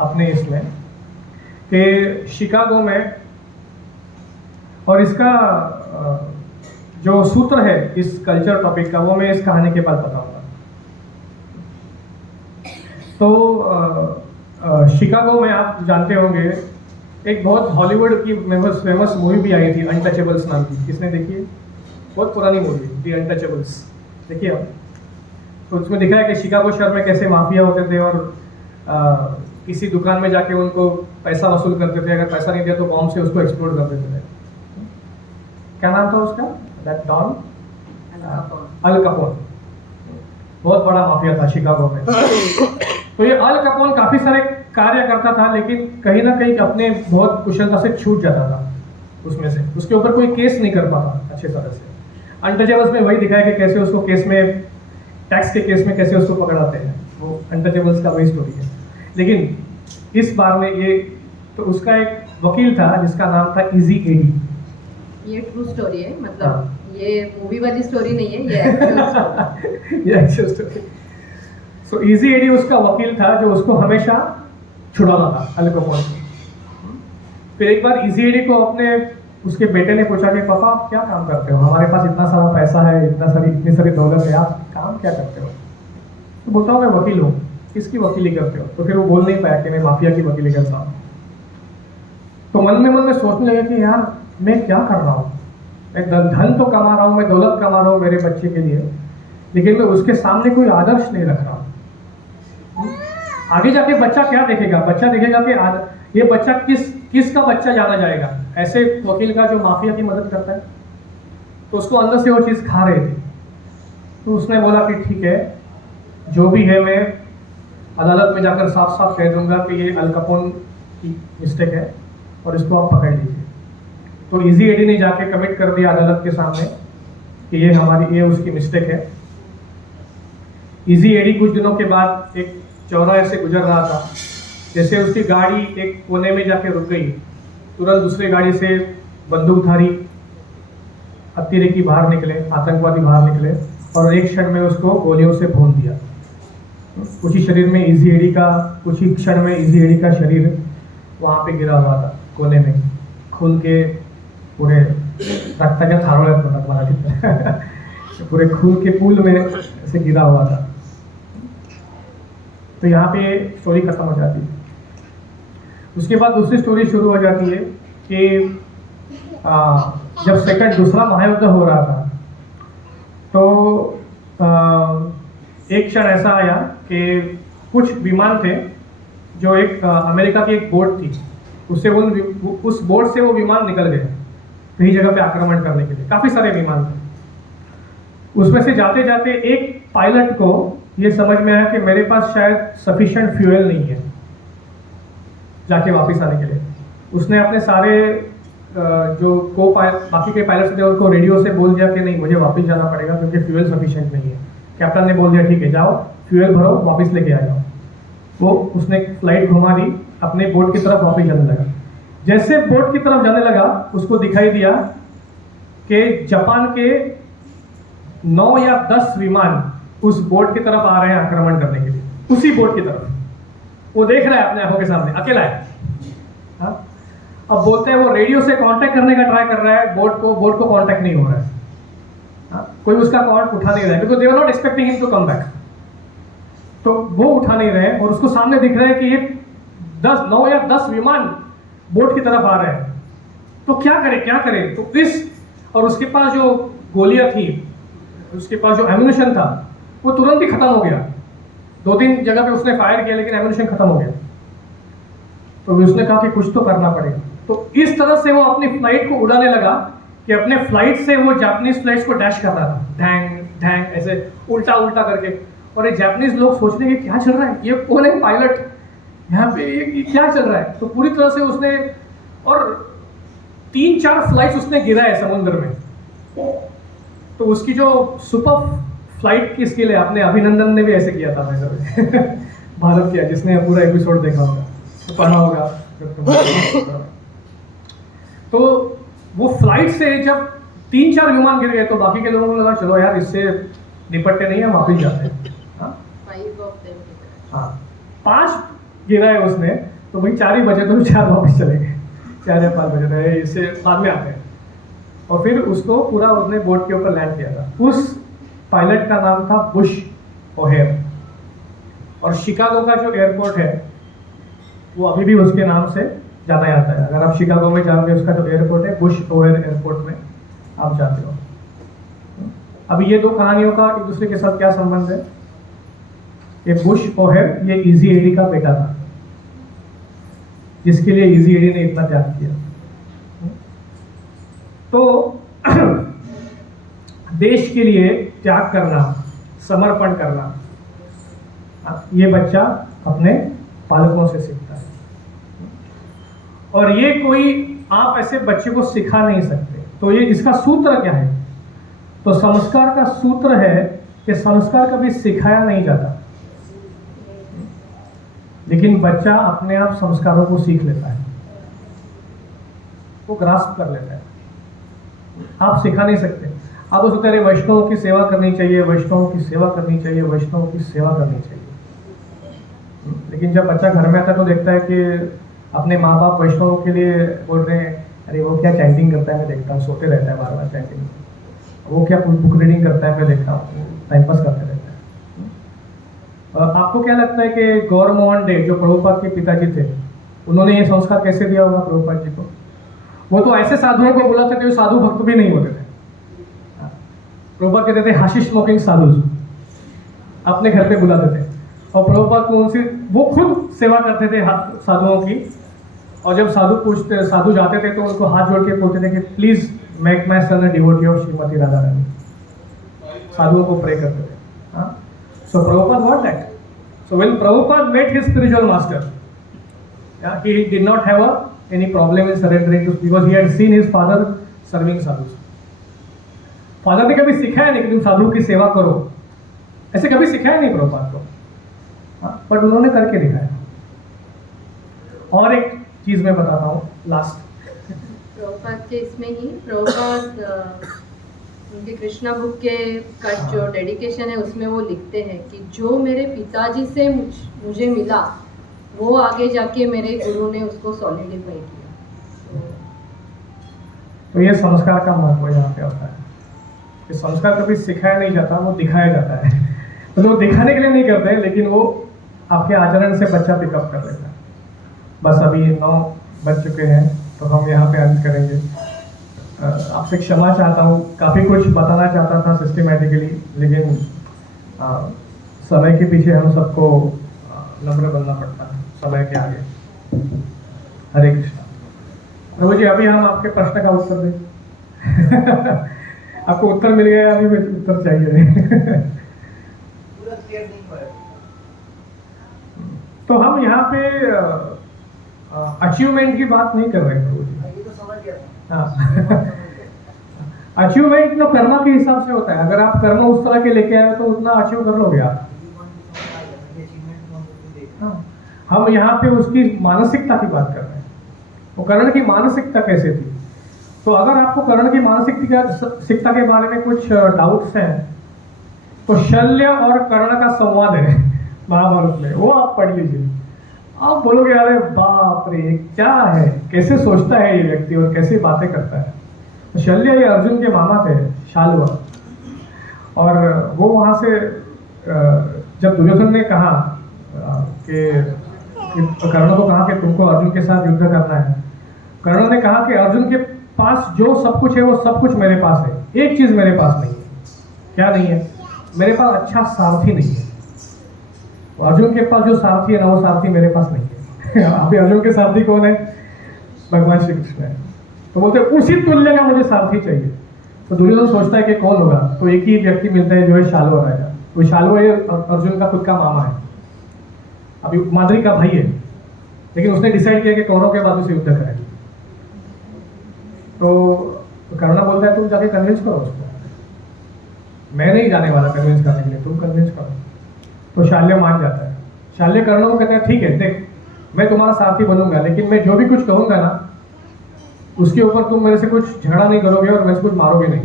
अपने इसमें कि शिकागो में, और इसका जो सूत्र है इस कल्चर टॉपिक का, वो मैं इस कहानी के बाद बताऊंगा। तो शिकागो में आप जानते होंगे एक बहुत हॉलीवुड की फेमस मूवी भी आई थी, अनटचेबल्स नाम की। किसने देखी है? बहुत पुरानी मूवी, दी अनटचेबल्स, देखिए आप। तो उसमें दिखा है कि शिकागो शहर में कैसे माफिया होते थे, और किसी दुकान में जाके उनको पैसा वसूल करते थे, अगर पैसा नहीं दिया तो बॉम्ब से उसको एक्सप्लोड कर देते थे। क्या नाम था उसका? That don, Al Capone. बहुत बड़ा माफिया था शिकागो में। तो ये अल कैपोन काफी सारे कार्य करता था, लेकिन कहीं ना कहीं अपने बहुत कुशलता से छूट जाता था उसमें से। उसके ऊपर कोई केस नहीं कर पाता अच्छे तरह से। अनटचेबल्स में वही दिखाया कि कैसे उसको केस में, टैक्स के केस में कैसे उसको पकड़ाते हैं, वो अनटचेबल्स का वही स्टोरी है। लेकिन इस बार में ये, तो उसका एक वकील था जिसका नाम था इजी एडी। ये ट्रू स्टोरी है, मतलब हाँ। ये मूवी वाली स्टोरी नहीं है, ये एक्चुअल स्टोरी। ये actual story. So easy Eddie उसका वकील था जो उसको हमेशा छुड़ाना था अल कैपोन को। फिर एक बार इजी एडी को अपने उसके बेटे ने पूछा कि पापा आप क्या काम करते हो, हमारे पास इतना सारा पैसा है, इतनी सारी दौलत है, आप काम क्या करते हो? तो बोलता हूँ मैं वकील हूँ। किसकी वकीली करते हो? तो फिर वो बोल नहीं पाया कि मैं माफिया की वकीली करता हूँ। तो मन में सोचने लगा कि यार मैं क्या कर रहा हूँ, मैं धन तो कमा रहा हूँ, मैं दौलत कमा रहा हूँ मेरे बच्चे के लिए, लेकिन मैं उसके सामने कोई आदर्श नहीं रख रहा हूँ। आगे जाके बच्चा क्या देखेगा? बच्चा देखेगा कि ये बच्चा किसका बच्चा जाना जाएगा, ऐसे वकील का जो माफिया की मदद करता है। तो उसको अंदर से वो चीज़ खा रही थी। तो उसने बोला कि ठीक है, जो भी है मैं अदालत में जाकर साफ साफ कह दूंगा कि ये अल कैपोन की मिस्टेक है और इसको आप पकड़ लीजिए। तो इजी एडी ने जाके कमिट कर दिया अदालत के सामने कि ये उसकी मिस्टेक है। इजी एडी कुछ दिनों के बाद एक चौराहे से गुजर रहा था, जैसे उसकी गाड़ी एक कोने में जाके रुक गई, तुरंत दूसरी गाड़ी से बंदूकधारी हत्यारे बाहर निकले, आतंकवादी बाहर निकले और एक क्षण में उसको गोलियों से भून दिया। कुछ ही क्षण में इजी एडी का शरीर वहाँ पे गिरा हुआ था कोने में, खून के पूरे रक्ताच्या थारोळ्यात म्हणतात मराठीत पूरे खून के पूल में ऐसे गिरा हुआ था। तो यहाँ पे स्टोरी खत्म हो जाती है। उसके बाद दूसरी स्टोरी शुरू हो जाती है कि जब दूसरा महायुद्ध हो रहा था तो एक क्षण ऐसा आया कि कुछ विमान थे जो एक अमेरिका की एक बोट थी, उस बोट से वो विमान निकल गए कहीं जगह पे आक्रमण करने के लिए। काफी सारे विमान थे। उसमें से जाते जाते एक पायलट को ये समझ में आया कि मेरे पास शायद सफिशिएंट फ्यूल नहीं है जाके वापस आने के लिए। उसने अपने सारे बाकी के पायलट्स थे उनको रेडियो से बोल दिया कि नहीं, मुझे वापस जाना पड़ेगा क्योंकि फ्यूल सफिशिएंट नहीं है। कैप्टन ने बोल दिया ठीक है, जाओ फ्यूल भरो, वापस लेके आ जाओ। वो उसने फ्लाइट घुमा दी, अपने बोट की तरफ वापस जाने लगा। जैसे बोट की तरफ जाने लगा उसको दिखाई दिया कि जापान के 9 या 10 विमान उस बोट की तरफ आ रहे हैं आक्रमण करने के लिए, उसी बोट की तरफ। वो देख रहा है अपने आंखों के सामने, अकेला है। हाँ? अब बोलते हैं वो रेडियो से कांटेक्ट करने का ट्राई कर रहा है बोट को कांटेक्ट नहीं हो रहा है। हाँ? कोई उसका कॉल उठा नहीं रहा है because they are not expecting him to come back. तो वो उठा नहीं रहे और उसको सामने दिख रहा है कि ये 9 या 10 विमान बोट की तरफ आ रहे हैं। तो क्या करे? तो और उसके पास जो गोलियां थी, उसके पास जो एम्यूनिशन था वो तुरंत ही खत्म हो गया। 2-3 जगह पे उसने फायर किया लेकिन एम्यूनिशन खत्म हो गया। तो उसने कहा कि कुछ तो करना पड़ेगा। तो इस तरह से वो अपनी फ्लाइट को उड़ाने लगा कि अपने फ्लाइट से वो जापानीज फ्लाइट्स को डैश कर रहा था, ढैंग ढैंग ऐसे उल्टा करके। और ये जापानीज लोग सोचने के क्या चल रहा है, ये कौन है पायलट यहाँ पे, ये क्या चल रहा है। तो पूरी तरह से उसने, और 3-4 फ्लाइट्स उसने गिराए समुद्र में। तो उसकी जो सुपर फ्लाइट की स्किल है, अपने अभिनंदन ने भी ऐसे किया था भारत किया, जिसने पूरा एपिसोड देखा होगा, तो पढ़ा होगा। तो वो फ्लाइट से जब 3-4 विमान गिर गए तो बाकी के लोगों को लगा चलो यार इससे निपटते नहीं है, वापिस जाते हैं। हाँ 5 गिराए उसने, तो भाई 4 ही बचे, तो 4 वापस चले गए। 4 या 5 बचे थे, इससे बाद में आते हैं। और फिर उसको पूरा उसने बोट के ऊपर लैंड किया था। उस पायलट का नाम था बुश ओहेर। और शिकागो का जो एयरपोर्ट है वो अभी भी उसके नाम से जाना जाता है। अगर आप शिकागो में जाओगे, उसका जो एयरपोर्ट है बुश ओहेर एयरपोर्ट में आप जाते हो। अभी ये 2 कहानियों का एक दूसरे के साथ क्या संबंध है? ये बुश ओहेर, ये इजी एडी का बेटा था, जिसके लिए इजी एडी ने इतना त्याग किया। तो देश के लिए त्याग करना, समर्पण करना, ये बच्चा अपने पालकों से सीखता है। और ये कोई आप ऐसे बच्चे को सिखा नहीं सकते। तो ये इसका सूत्र क्या है? तो संस्कार का सूत्र है कि संस्कार कभी सिखाया नहीं जाता, लेकिन बच्चा अपने आप संस्कारों को सीख लेता है, वो ग्रास्प कर लेता है। आप सिखा नहीं सकते। आप उस तरह वैष्णवों की सेवा करनी चाहिए, वैष्णवों की सेवा करनी चाहिए, वैष्णवों की सेवा करनी चाहिए। लेकिन जब बच्चा घर में आता है तो देखता है कि अपने माँ बाप वैष्णवों के लिए बोल रहे हैं, अरे वो क्या चैंटिंग करता है, मैं देखता हूँ, सोते रहता है बार बार चैंटिंग, वो क्या बुक रीडिंग करता है, मैं देखता हूँ, टाइम पास करते रहता है। आपको क्या लगता है कि गौर मोहन डे जो प्रभुपाद के पिताजी थे, उन्होंने ये संस्कार कैसे दिया होगा प्रभुपाद जी को? वो तो ऐसे साधुओं को बुलाते थे, साधु भक्त भी नहीं होते थे। प्रभुपाद कहते थे हाशिश स्मोकिंग साधु, अपने घर पे बुलाते थे, और प्रभुपाद को उनसे वो खुद सेवा करते थे साधुओं की। और जब साधु जाते थे तो उनको हाथ जोड़ के बोलते थे कि please make my son a devotee of Shrimati Radha Rani. साधुओं को प्रे करते थे। So Prabhupada what that? So when Prabhupada met his spiritual master, he did not have any problem in surrendering to, because he had seen his father serving sadhus. Father ने कभी सिखाया नहीं कि तुम साधुओं की सेवा करो, ऐसे कभी सिखाया नहीं प्रभुपाद को, बट उन्होंने करके दिखाया। और एक चीज मैं बताता हूँ लास्ट, प्रभुपाद के इसमें ही प्रभुपाद उनके कृष्णा बुक के का जो डेडिकेशन है उसमें वो लिखते हैं कि जो मेरे पिताजी से मुझे मिला वो आगे जाके मेरे गुरु ने उसको सॉलिडिफाई किया। तो ये संस्कार का महत्व यहाँ पे होता है कि संस्कार कभी सिखाया नहीं जाता, वो दिखाया जाता है। तो वो दिखाने के लिए नहीं करते, लेकिन वो आपके आचरण से बच्चा पिकअप कर लेता है। बस अभी 9 बज चुके हैं, तो हम यहाँ पे अंत करेंगे। आपसे क्षमा चाहता हूँ, काफ़ी कुछ बताना चाहता था सिस्टमैटिकली, लेकिन समय के पीछे हम सबको नम्र बनना पड़ता है समय के आगे। हरे कृष्णा। प्रभु जी, अभी हम आपके प्रश्न का उत्तर दें। आपको उत्तर मिल गया, अभी मुझे उत्तर चाहिए। पूरा क्लियर नहीं हुआ है। तो हम यहाँ पे अचीवमेंट की बात नहीं कर रहे हैं प्रभु जी। ये तो समझ गया था। अचीवमेंट तो कर्मा के हिसाब से होता है। अगर आप कर्म उस तरह के लेके आए तो उतना अचीव कर लोगे आप। हम यहाँ पे उसकी मानसिकता की बात कर रहे हैं। वो कर्ण की मानसिकता कैसे थी? तो अगर आपको कर्ण की मानसिकता के बारे में कुछ डाउट्स हैं तो शल्य और कर्ण का संवाद है महाभारत में, वो आप पढ़ लीजिए। आप बोलोगे अरे बाप रे, क्या है, कैसे सोचता है ये व्यक्ति और कैसे बातें करता है। तो शल्य ये अर्जुन के मामा थे, शाल्व, और वो वहाँ से जब दुर्योधन ने कहा कि कर्ण को कहा कि तुमको अर्जुन के साथ युद्ध करना है, कर्ण ने कहा कि अर्जुन के पास जो सब कुछ है वो सब कुछ मेरे पास है, एक चीज मेरे पास नहीं है। क्या नहीं है? मेरे पास अच्छा सारथी नहीं है। अर्जुन के पास जो सारथी है ना, वो सारथी मेरे पास नहीं है। अभी अर्जुन के सारथी कौन है? भगवान श्री कृष्ण है। तो बोलते उसी तुल्य का मुझे सारथी चाहिए। तो दुर्योधन सोचता है कि कौन होगा, तो एक ही व्यक्ति मिलता है जो है शाल्व रहेगा। तो शाल्व ये अर्जुन का खुद का मामा है, अभी माद्री का भाई है, लेकिन उसने डिसाइड किया कि कौरवों के बाद उसे युद्ध करेगा। तो कर्ण बोलता है तुम जाके कन्विंस करो उसको, मैं नहीं जाने वाला कन्विंस करने के लिए, तुम कन्विंस करो। तो शाल्य मान जाता है। शाल्य कर्ण को कहता है ठीक है, देख मैं तुम्हारा साथी बनूंगा, लेकिन मैं जो भी कुछ कहूंगा ना उसके ऊपर तुम मेरे से कुछ झगड़ा नहीं करोगे और मेरे से कुछ मारोगे नहीं,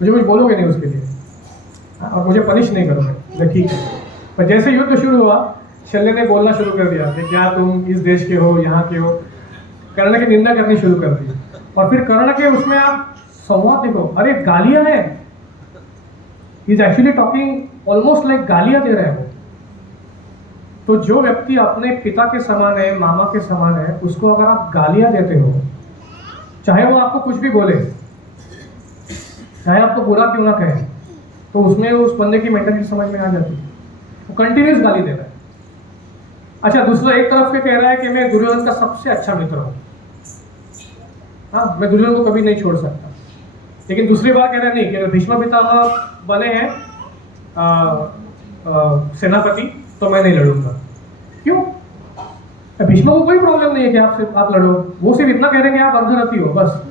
मुझे कुछ बोलोगे नहीं उसके लिए, और मुझे पनिश नहीं करोगे। ठीक है। पर जैसे युद्ध शुरू हुआ, शल्य ने बोलना शुरू कर दिया कि क्या तुम इस देश के हो, यहाँ के हो, कर्ण की निंदा करनी शुरू कर दी। और फिर कर्ण के उसमें आप संवाद देखो, अरे गालियां हैं, he is actually talking almost like गालियां दे रहे हैं वो। तो जो व्यक्ति अपने पिता के समान है, मामा के समान है, उसको अगर आप गालियां देते हो, चाहे वो आपको कुछ भी बोले, चाहे आपको बुरा क्यों ना कहे, तो उसमें उस बंदे की मेंटालिटी समझ में आ जाती है। वो कंटिन्यूस गाली दे रहा है। अच्छा, दूसरा एक तरफ के कह रहा है कि मैं दुर्योधन का सबसे अच्छा मित्र हूँ, हाँ मैं दुर्योधन को कभी नहीं छोड़ सकता, लेकिन दूसरी बार कह रहा है नहीं कि भीष्म पितामह बने हैं सेनापति तो मैं नहीं लड़ूंगा। क्यों? भीष्म को कोई प्रॉब्लम नहीं है कि आप लड़ो, वो सिर्फ इतना कह रहे हैं कि आप अर्धरथी हो बस।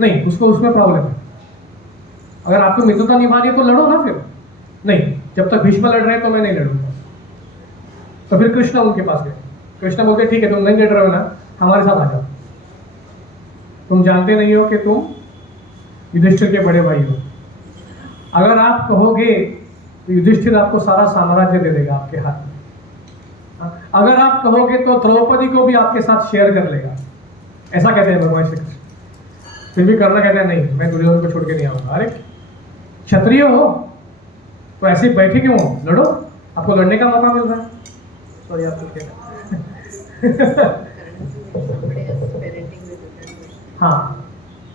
नहीं, उसको उसमें प्रॉब्लम है। अगर आपको मित्रता निभानी है तो लड़ो ना फिर। नहीं, जब तक भीष्म लड़ रहे हैं तो मैं नहीं लड़ूंगा। तो फिर कृष्ण उनके पास गए। कृष्ण बोलते ठीक है, तुम नहीं लड़ रहे हो ना, हमारे साथ आ जाओ। तुम जानते नहीं हो कि तुम युधिष्ठिर के बड़े भाई हो। अगर आप कहोगे तो युधिष्ठिर आपको सारा साम्राज्य दे देगा आपके हाथ में। अगर आप कहोगे तो द्रौपदी को भी आपके साथ शेयर कर लेगा। ऐसा कहते हैं भगवान श्री कृष्ण। फिर भी कर्ण कहते हैं नहीं, मैं दुर्योधन को छोड़ के नहीं आऊंगा। अरे क्षत्रिय हो तो ऐसे बैठे क्यों हो, लड़ो, आपको लड़ने का मौका मिल रहा है। सॉरी आप कुछ कहते हाँ।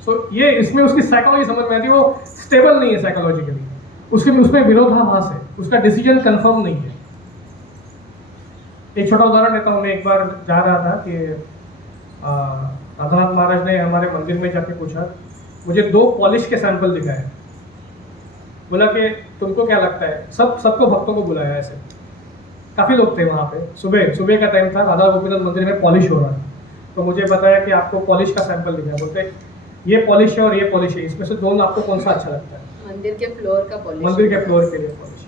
सो ये इसमें उसकी साइकोलॉजी समझ में आती है। वो स्टेबल नहीं है साइकोलॉजिकली, उसमें विरोधाभास है, उसका डिसीजन कंफर्म नहीं है। एक छोटा उदाहरण देता हूँ। मैं एक बार जा रहा था कि राधानाथ महाराज ने हमारे मंदिर में जाके पूछा, मुझे 2 पॉलिश के सैंपल दिखाए। बोला कि तुमको क्या लगता है, सबको भक्तों को बुलाया। ऐसे काफ़ी लोग थे वहाँ पे। सुबह का टाइम था, राधा गोपीनाथ मंदिर में पॉलिश हो रहा है। तो मुझे बताया कि आपको पॉलिश का सैंपल दिखाया। बोलते ये पॉलिश है और ये पॉलिश है, इसमें से दोनों आपको कौन सा अच्छा लगता है? मंदिर के फ्लोर का पॉलिश। मंदिर के फ्लोर के लिए पॉलिश।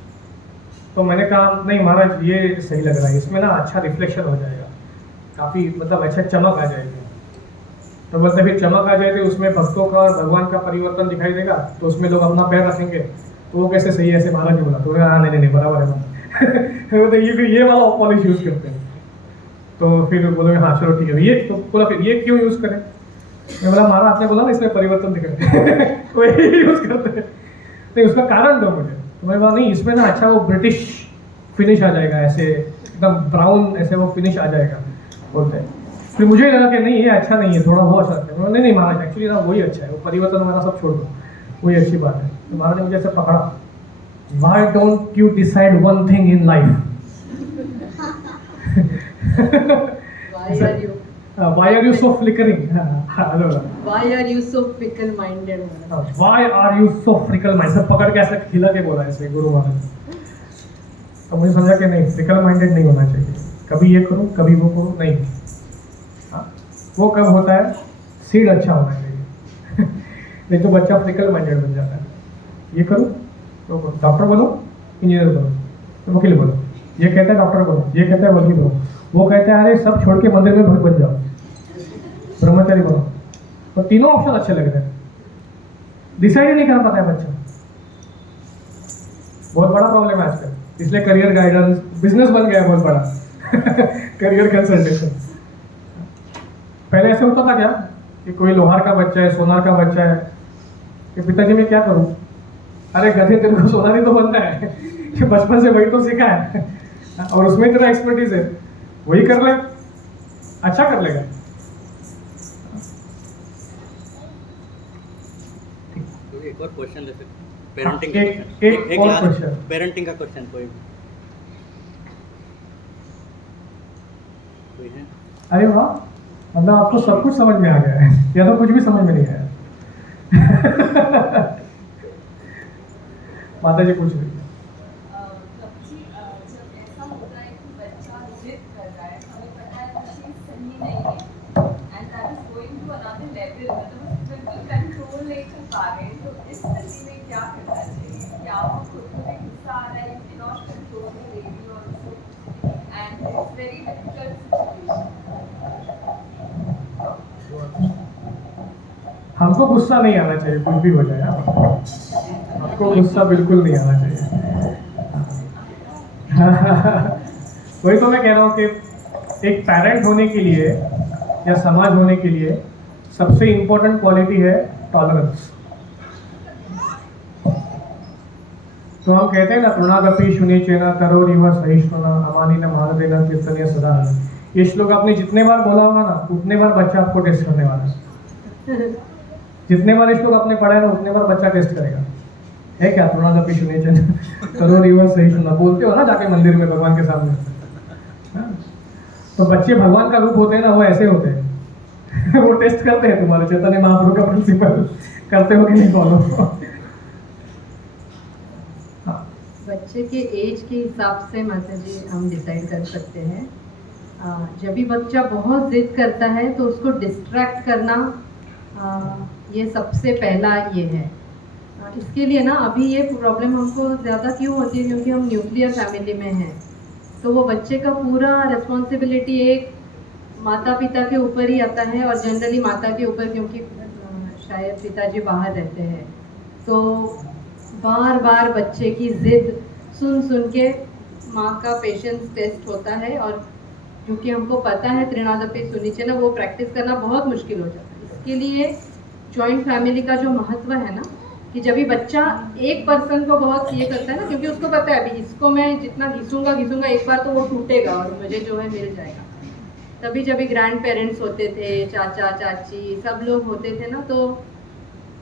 तो मैंने कहा नहीं महाराज, ये सही लग रहा है, इसमें ना अच्छा रिफ्लेक्शन हो जाएगा, काफ़ी मतलब अच्छा चमक आ जाएगी। तो बोलते फिर चमक आ जाए तो उसमें भक्तों का और भगवान का परिवर्तन दिखाई देगा, तो उसमें लोग अपना पैर रखेंगे, तो वो कैसे सही है? ऐसे महाराज ने बोला। तो हाँ नहीं बराबर है। तो ये वाला पॉलिश यूज़ करते हैं। तो फिर बोलोगे हाँ चलो ठीक है, ये तो बोला फिर ये क्यों यूज़ करें? मैं बोला महाराज आपने बोला ना इसमें परिवर्तन दिखाते हैं, वही यूज़ करते हैं। नहीं, उसका कारण दो मुझे। तो मैं बोला नहीं, इसमें ना अच्छा वो ब्रिटिश फिनिश आ जाएगा, ऐसे एकदम ब्राउन ऐसे वो फिनिश आ जाएगा बोलते हैं। फिर मुझे लगा कि नहीं ये अच्छा नहीं है, थोड़ा वो अच्छा लगता है। नहीं महाराज एक्चुअली ना वही अच्छा है, वो परिवर्तन वगैरह सब छोड़ दो, वही अच्छी बात है। तो महाराज ने मुझे ऐसे पकड़ा, why don't you decide one thing in life? Why are you so flickering? Why are you so fickle minded? Why are you so fickle minded? सब पकड़ के ऐसे खिला के बोला ऐसे गुरु महाराज। तो मुझे समझा कि नहीं, फिकल माइंडेड नहीं होना चाहिए। कभी ये करो कभी वो करो, नहीं। वो कब होता है? सीड अच्छा होना चाहिए। नहीं तो बच्चा फिकल माइंडेड बन जाता है। ये करो तो डॉक्टर बनो, इंजीनियर बनो, तो वकील बनो। ये कहता है डॉक्टर बनो, ये कहता है वकील बनो, वो कहता है अरे सब छोड़ के मंदिर में भक्त बन जाओ, ब्रह्मचारी बनो। तो तीनों ऑप्शन अच्छे लग रहे हैं, डिसाइड ही नहीं कर पाता है बच्चा। बहुत बड़ा प्रॉब्लम है आजकल। इसलिए करियर गाइडेंस बिजनेस बन गया है बहुत बड़ा। Career consultation. पहले ऐसे होता था क्या कि कोई लोहार का बच्चा है, सोनार का बच्चा है, कि पिताजी मैं क्या करूं? अरे गधे, तेरे को सोनारी तो बनना है, कि बचपन से वही तो सीखा है और उसमें तेरा एक्सपर्टीज है, वही कर ले, अच्छा कर लेगा। एक और क्वेश्चन ले सकते, पेरेंटिंग एक और क्वेश्चन, पेरेंटिंग का क्वेश्चन कोई है? अरे वाह, मतलब आपको सब कुछ समझ में आ गया है, या तो कुछ भी समझ में नहीं आया। माता जी पूछ रही है। हमको गुस्सा नहीं आना चाहिए, कुछ भी हो जाए। हमको गुस्सा बिल्कुल नहीं आना चाहिए। वही तो मैं कह रहा हूँ कि एक पेरेंट होने के लिए या समाज होने के लिए सबसे इम्पोर्टेंट क्वालिटी है टॉलरेंस। तो हम कहते हैं ना, प्रणोदपि शुनिचेना तरोरिव सहिष्णुना अमानिना महादेना कीर्तनीय सदा। ये श्लोक आपने जितने बार बोला होगा ना, उतने बार बच्चा आपको टेस्ट करने वाला है। जितने बार इस लोग आपने पढ़ा है ना, उतने बार बच्चा टेस्ट करेगा। है क्या? प्रणोदपि शुनिचेना तरोरिव सहिष्णुना बोलते हो ना जाके मंदिर में भगवान के सामने। तो बच्चे भगवान का रूप होते हैं ना, वो ऐसे होते हैं। वो टेस्ट करते हैं तुम्हारे चैतन्य महाप्रभु का प्रिंसिपल करते हो कि नहीं फॉलो। बच्चे बच्चे के एज के हिसाब से माता जी हम डिसाइड कर सकते हैं। जब भी बच्चा बहुत जिद करता है तो उसको डिस्ट्रैक्ट करना ये सबसे पहला ये है। इसके लिए ना अभी ये प्रॉब्लम हमको ज़्यादा क्यों होती है, क्योंकि हम न्यूक्लियर फैमिली में हैं, तो वो बच्चे का पूरा रिस्पॉन्सिबिलिटी एक माता पिता के ऊपर ही आता है, और जनरली माता के ऊपर, क्योंकि शायद पिताजी बाहर रहते हैं, तो बार बार बच्चे की ज़िद सुन सुन के माँ का पेशेंस टेस्ट होता है। और क्योंकि हमको पता है त्रिनादपि सुनिचे ना, वो प्रैक्टिस करना बहुत मुश्किल हो जाता है। इसके लिए जॉइंट फैमिली का जो महत्व है ना, कि जब भी बच्चा एक पर्सन को बहुत ये करता है ना, क्योंकि उसको पता है अभी इसको मैं जितना घिसूंगा एक बार तो वो टूटेगा और मुझे जो है मिल जाएगा। तभी जब भी ग्रैंड पेरेंट्स होते थे, चाचा चाची सब लोग होते थे ना, तो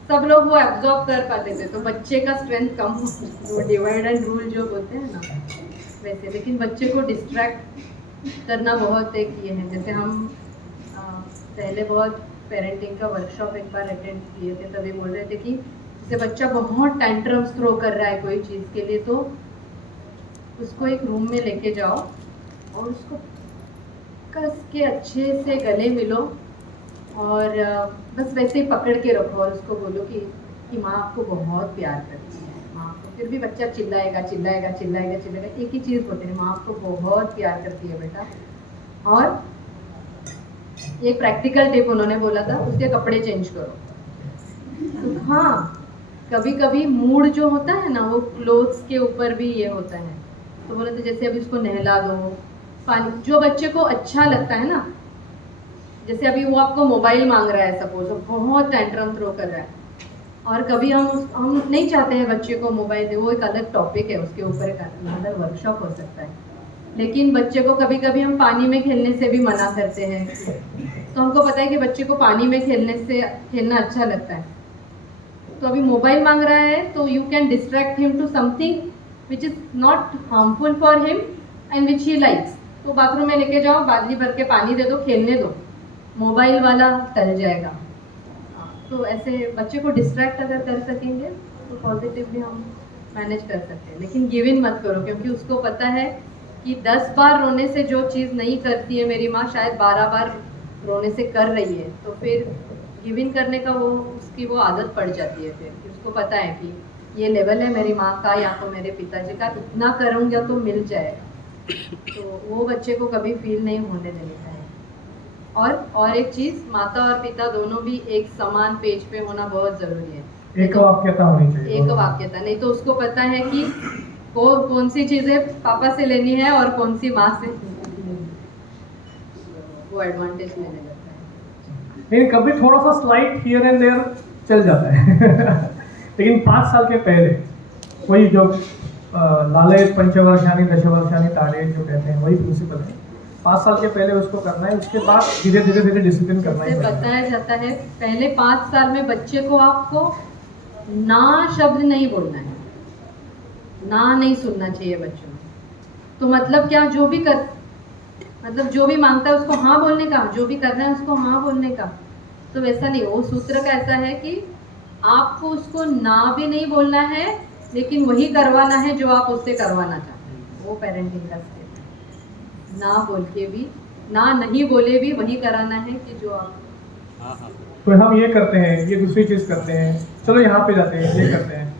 सब लोग वो एब्जॉर्ब कर पाते थे, तो बच्चे का स्ट्रेंथ कम, वो डिवाइड एंड रूल जो बोलते हैं ना वैसे। लेकिन बच्चे को डिस्ट्रैक्ट करना बहुत एक ये है। जैसे हम पहले बहुत पेरेंटिंग का वर्कशॉप एक बार अटेंड किए थे, तभी बोल रहे थे कि जैसे बच्चा बहुत टैंट्रम्स थ्रो कर रहा है कोई चीज़ के लिए, तो उसको एक रूम में लेके जाओ और उसको कस के अच्छे से गले मिलो और बस वैसे ही पकड़ के रखो और उसको बोलो कि माँ आपको बहुत प्यार करती है, माँ आपको। फिर भी बच्चा चिल्लाएगा चिल्लाएगा चिल्लाएगा चिल्लाएगा, एक ही चीज़ बोलते हैं, माँ आपको बहुत प्यार करती है बेटा। और एक प्रैक्टिकल टिप उन्होंने बोला था, उसके कपड़े चेंज करो। तो हाँ, कभी कभी मूड जो होता है ना, वो क्लोथ्स के ऊपर भी ये होता है। तो बोले तो जैसे अभी उसको नहला दो, पानी जो बच्चे को अच्छा लगता है ना, जैसे अभी वो आपको मोबाइल मांग रहा है सपोज, बहुत टैंट्रम थ्रो कर रहा है, और कभी हम नहीं चाहते हैं बच्चे को मोबाइल दे, वो एक अलग टॉपिक है, उसके ऊपर एक अलग वर्कशॉप हो सकता है। लेकिन बच्चे को कभी कभी हम पानी में खेलने से भी मना करते हैं, तो हमको पता है कि बच्चे को पानी में खेलना अच्छा लगता है, तो अभी मोबाइल मांग रहा है, तो you can distract him to something which is not harmful for him and which he likes. तो बाथरूम में लेके जाओ, बादली भर के पानी दे दो, खेलने दो, मोबाइल वाला टल जाएगा। तो ऐसे बच्चे को डिस्ट्रैक्ट अगर कर सकेंगे तो पॉजिटिवली हम मैनेज कर सकते हैं। लेकिन गिव इन मत करो, क्योंकि उसको पता है कि 10 बार रोने से जो चीज़ नहीं करती है मेरी माँ, शायद 12 बार रोने से कर रही है। तो फिर गिव इन करने का उसकी वो आदत पड़ जाती है। फिर उसको पता है कि ये लेवल है मेरी माँ का या तो मेरे पिताजी का, इतना करूँगा तो मिल जाएगा। तो वो बच्चे को कभी फील नहीं होने देने का है। और एक चीज़, माता और पिता दोनों भी एक समान पेज पे होना बहुत ज़रूरी है। एक वाक्यता होनी चाहिए। एक वाक्यता, नहीं तो उसको पता है कि कौन सी चीज़ें पापा से लेनी है और कौन सी माँ से, वो एडवांटेज लेने लगता है। लेकिन कभी थोड़ा सा स्लाइट हियर एंड देयर चल जाता है लेकिन 5 साल के पहले वही जो लाले पंचवर्षानी दशवर्षानी ताड़े जो कहते हैं, वही प्रिंसिपल है। 5 साल के पहले उसको करना है, उसके बाद धीरे धीरे डिसिप्लिन करना है। बताया जाता है पहले 5 साल में बच्चे को आपको ना शब्द नहीं बोलना है, ना नहीं सुनना चाहिए बच्चों में। तो मतलब क्या, जो भी मांगता है उसको हाँ बोलने का, जो भी करना है उसको हाँ बोलने का। तो वैसा नहीं, वो सूत्र का ऐसा है कि आपको उसको ना भी नहीं बोलना है, लेकिन वही करवाना है जो आप उससे करवाना चाहते हैं। वो पेरेंटिंग का स्टेप है। ना बोल के भी, ना नहीं बोले भी वही कराना है कि जो आप। तो हम ये करते हैं, ये दूसरी चीज़ करते हैं, चलो यहाँ पे जाते हैं, ये करते हैं।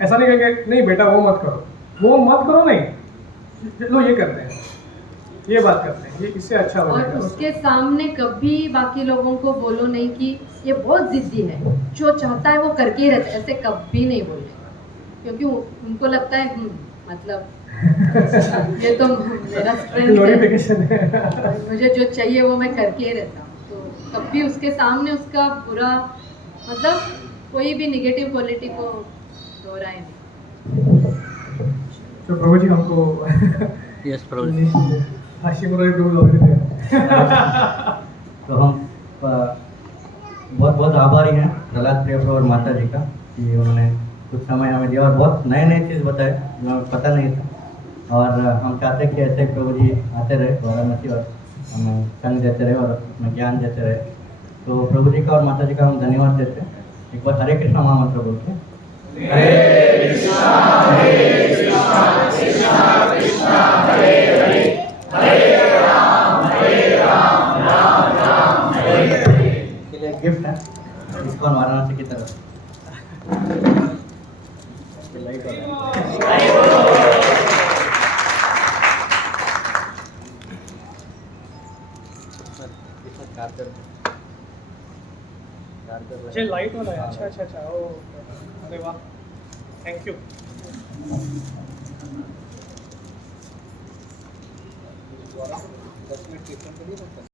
ऐसा नहीं कहेंगे नहीं बेटा वो मत करो नहीं, लो ये करते हैं, ये बात करते हैं, ये इससे अच्छा हो जाएगा। और उसके सामने कभी बाकी लोगों को बोलो नहीं कि ये बहुत जिद्दी है, जो चाहता है वो करके ही रहता है, ऐसे कभी नहीं बोलने, क्योंकि उनको लगता है मतलब ये तो मेरा स्ट्रेंथ है, मुझे जो चाहिए वो मैं करके ही रहता हूँ। तो कभी उसके सामने उसका बुरा मतलब कोई भी नेगेटिव क्वालिटी को दोहराए नहीं। तो प्रभु जी हमको यस प्रभु जी। तो हम बहुत बहुत आभारी हैं प्रहलाद प्रिया और माता जी का कि उन्होंने कुछ समय हमें दिया और बहुत नए चीज़ बताए जो हमें पता नहीं था। और हम चाहते हैं कि ऐसे प्रभु जी आते रहे वाराणसी और हमें संग देते रहे और हमें ज्ञान देते रहे। तो प्रभु जी का और माता जी का हम धन्यवाद देते हैं। एक बार हरे कृष्णा महामंत्र बोल के। लाइट वाला अच्छा लाइट वाला है, अच्छा अच्छा अच्छा, ओ अरे वाह, थैंक यू।